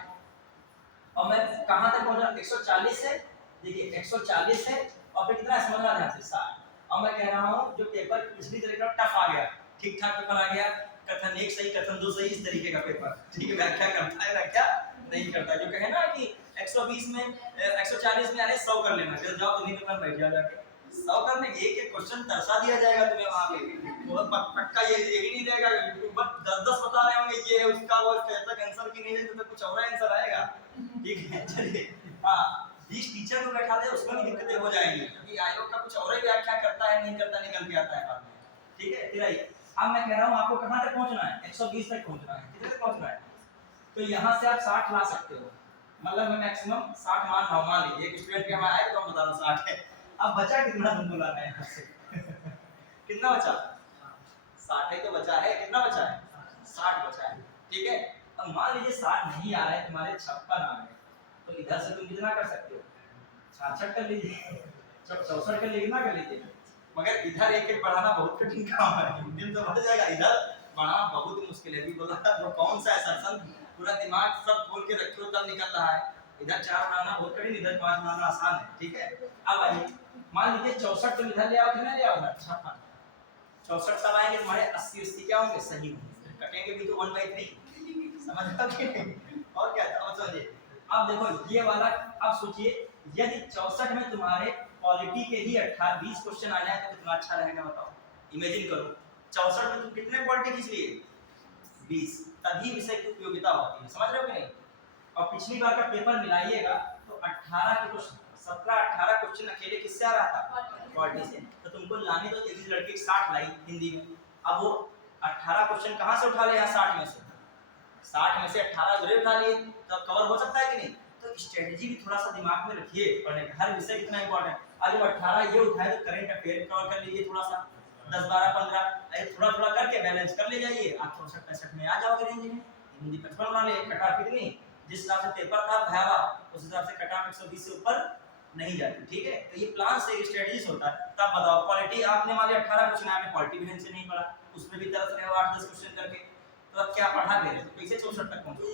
और मैं कहां तक पहुंचा 140 है, देखिए 140 है, और फिर कितना समझना ध्यान से 60। और मैं कह रहा हूं जो पेपर पिछली तरीके का टफ आ गया, ठीक ठाक पेपर आ गया, कथन 1 सही कथन 2 सही, इस तरीके का पेपर, ठीक है, व्याख्या करता है व्याख्या नहीं करता, जो कहे ना कि 120 में 140 में अरे 100 कर लेना, फिर जाओ तुम्ही पेपर बैठ जाओ जाके 100 करने, एक क्वेश्चन तरसा दिया जाएगा तुम्हें वहां पे, बहुत पक्का ये भी नहीं रहेगा, बस 10-10 बता रहे होंगे ये उसका वो तक आंसर की नहीं है तो कुछ और आंसर आएगा। ठीक है, चलिए हां, जिस टीचर को बैठा दे उसमें भी दिक्कतें हो जाएंगी, क्योंकि आयोग का कुछ और ही व्याख्या करता है, नहीं करता, निकल के आता है बाद में। ठीक है, फिर आइए, अब मैं कह रहा हूं आपको कहां तक पहुंचना है, 120 तक पहुंचना है, कितने तक पहुंचना है, तो यहां से आप 60 ला सकते हो, मतलब मैं मैक्सिमम 60 मान लीजिए, एक स्टूडेंट के हमारा आए तो हम बता दो 60 है। अब बचा कितना तुमको लाना है यहां से कितना बचा? 60 ही तो बचा है। कितना बचा है? 60 बचा है। ठीक है, अब मान लीजिए 60 नहीं आ रहा है, तुम्हारे 56 आ रहे हैं, तो इधर से तुम कितना कर सकते हो? 66 कर लीजिए, 64 कर लीजिए, कितना कर लीजिए। मगर इधर एक एक बढ़ाना बहुत कठिन काम है। हिंदी में तो बढ़ जाएगा, इधर बढ़ाना बहुत मुश्किल है। बोला वो कौन सा ऐसा सन, पूरा दिमाग सब खोल के रखे हो तब निकल रहा है। इधर 4 बनाना बहुत कठिन, इधर 5 बनाना आसान है। ठीक है, अब आइए मान लीजिए 64 तुम इधर ले आओ, कितना ले आओ? 56। 64 तब आएंगे तुम्हारे 80 80 क्या होंगे? सही होंगे। कटेंगे भी तो 1/3, समझ रहे हो कि नहीं? और क्या था समझिए। अब देखो ये वाला, अब सोचिए यदि 64 में तुम्हारे पॉलिटी के ही 18 20 क्वेश्चन आ जाए तो कितना अच्छा रहेगा बताओ। इमेजिन करो 64 में तुम कितने पॉलिटी खींच लिए? 20, तभी विषय की उपयोगिता होती है। समझ रहे हो कि नहीं? और पिछली बार का पेपर मिलाइएगा तो 18 के क्वेश्चन 17 18 क्वेश्चन अकेले किससे आ रहा था? पॉलिटी से। तो तुमको लाने तो एक लड़की 60 लाई हिंदी में, अब वो 18 क्वेश्चन कहां से उठा ले? 60 में से 60 में से 18 जरूर उठा लिए, तो कवर हो सकता है कि नहीं? तो स्ट्रेटजी भी थोड़ा सा दिमाग में रखिए पढ़ने का। हर विषय कितना इंपॉर्टेंट है। आज जब 18 ये उठाए तो करंट अफेयर कवर कर लीजिए थोड़ा सा, 10 12 15 ऐसे थोड़ा थोड़ा करके बैलेंस कर ले जाइए, आप 64 65 में आ जाओगे रेंज में। हिंदी 55 बना ले, कट ऑफ कितनी, जिस हिसाब से पेपर था भयावह उस हिसाब से कट ऑफ 120 से ऊपर नहीं जाती। ठीक है, तो ये प्लान से स्ट्रेटजीज होता है। तब बताओ पॉलिटी आपने मान लिया 18 क्वेश्चन आपने पॉलिटी भी ढंग से नहीं पढ़ा, उसमें भी तरस रहे हो 8 10 क्वेश्चन करके, तो अब क्या पढ़ा दे रहे हो? कैसे 64 तक पहुंचे?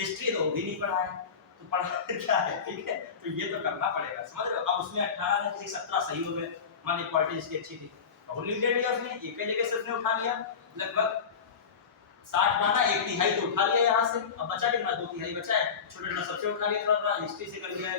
हिस्ट्री तो भी नहीं पढ़ा है, तो पढ़ा क्या है? ठीक है, तो ये तो करना पड़ेगा, समझ रहे हो? अब उसमें 18 में किसी 17 सही हो गए, मान ली पॉलिटी इसकी अच्छी थी, और लिख लिया उसने, एक ही जगह से उसने उठा लिया लगभग 60 पाना, 1/3 तो उठा लिया यहाँ से। अब बचा कितना? 2/3 बचा है। छोटे छोटे सबसे उठा लिया, थोड़ा थोड़ा हिस्ट्री से कर लिया,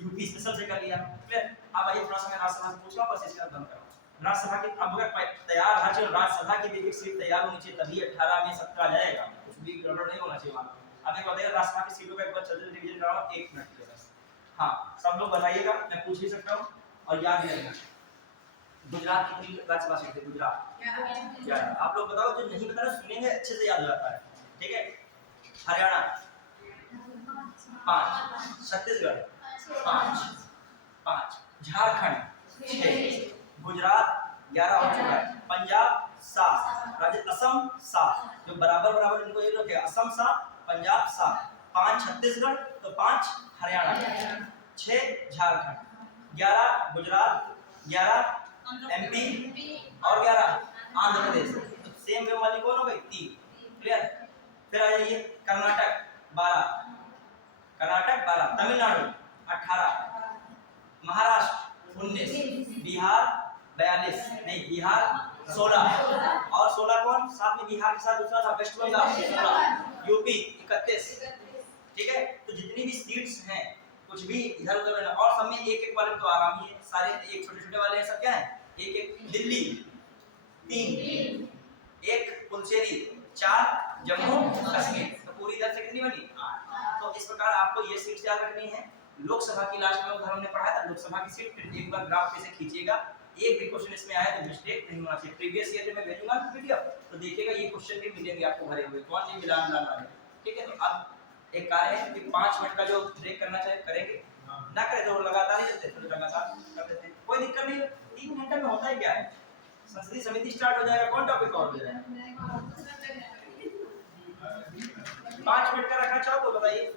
यूपी स्पेशल से कर लिया। क्लियर? अब आइए थोड़ा सा मैं राज्यसभा से पूछूंगा, बस इसका बंद करो। राज्यसभा की अब अगर तैयार हर चीज राज्यसभा की भी एक सीट तैयार होनी चाहिए, तभी 18 में 17 आ जाएगा, कुछ भी गड़बड़ नहीं होना चाहिए वहां। अब एक बताइए राज्यसभा की सीटों का एक बार चलते रिवीजन कराओ 1 मिनट के बस। हां सब लोग बताइएगा, मैं पूछ भी सकता हूं और याद भी रखना। गुजरात कितनी राज्यसभा सीट है? गुजरात 11। आप लोग बताओ, जो नहीं बता रहे सुनेंगे अच्छे से याद हो जाता है। ठीक है, हरियाणा 5, छत्तीसगढ़ 5, झारखंड 6, गुजरात 11 हो चुका है, पंजाब 7, राज्य असम 7, जो बराबर बराबर इनको ये रखे, असम 7, पंजाब 7, 5 छत्तीसगढ़, तो 5 हरियाणा, 6 झारखंड, 11 गुजरात, 11 एमपी और 11 आंध्र प्रदेश। तो सेम वे वाली कौन हो गई? 3। क्लियर? फिर आ जाइए कर्नाटक 12, कर्नाटक 12, तमिलनाडु 18, महाराष्ट्र 19, बिहार 42, नहीं बिहार 16, और 16 कौन साथ में? बिहार के साथ दूसरा था वेस्ट बंगाल 16, यूपी 31। ठीक है, तो जितनी भी सीट्स हैं कुछ भी इधर उधर रहना, और सब में एक एक वाले तो आराम ही है, सारे एक छोटे छोटे वाले हैं, सब क्या है? एक एक। दिल्ली 3, 1 पुडुचेरी, 4 जम्मू कश्मीर, तो पूरी इधर से कितनी बनी? 8। तो इस प्रकार आपको ये सीट याद रखनी है। लोकसभा की लास्ट में उधर हमने पढ़ा था लोकसभा की सीट, फिर एक बार ग्राफ पे से खींचिएगा, एक भी क्वेश्चन इसमें आया तो मिस्टेक नहीं होना चाहिए। प्रीवियस ईयर में भेजूंगा पीडीएफ, तो देखिएगा ये क्वेश्चन भी मिलेंगे आपको भरे हुए, कौन सी मिलान वाले। ठीक है, तो अब एक कार्य है कि 5 मिनट का जो ब्रेक करना चाहिए करेंगे, ना करें तो लगातार ही चलते हैं, तो लगातार कर देते हैं, कोई दिक्कत नहीं। 3 घंटे में होता ही क्या है, संसदीय समिति स्टार्ट हो जाएगा, कौन टॉपिक कवर हो जाएगा। 5 मिनट का रखना चाहो तो बताइए।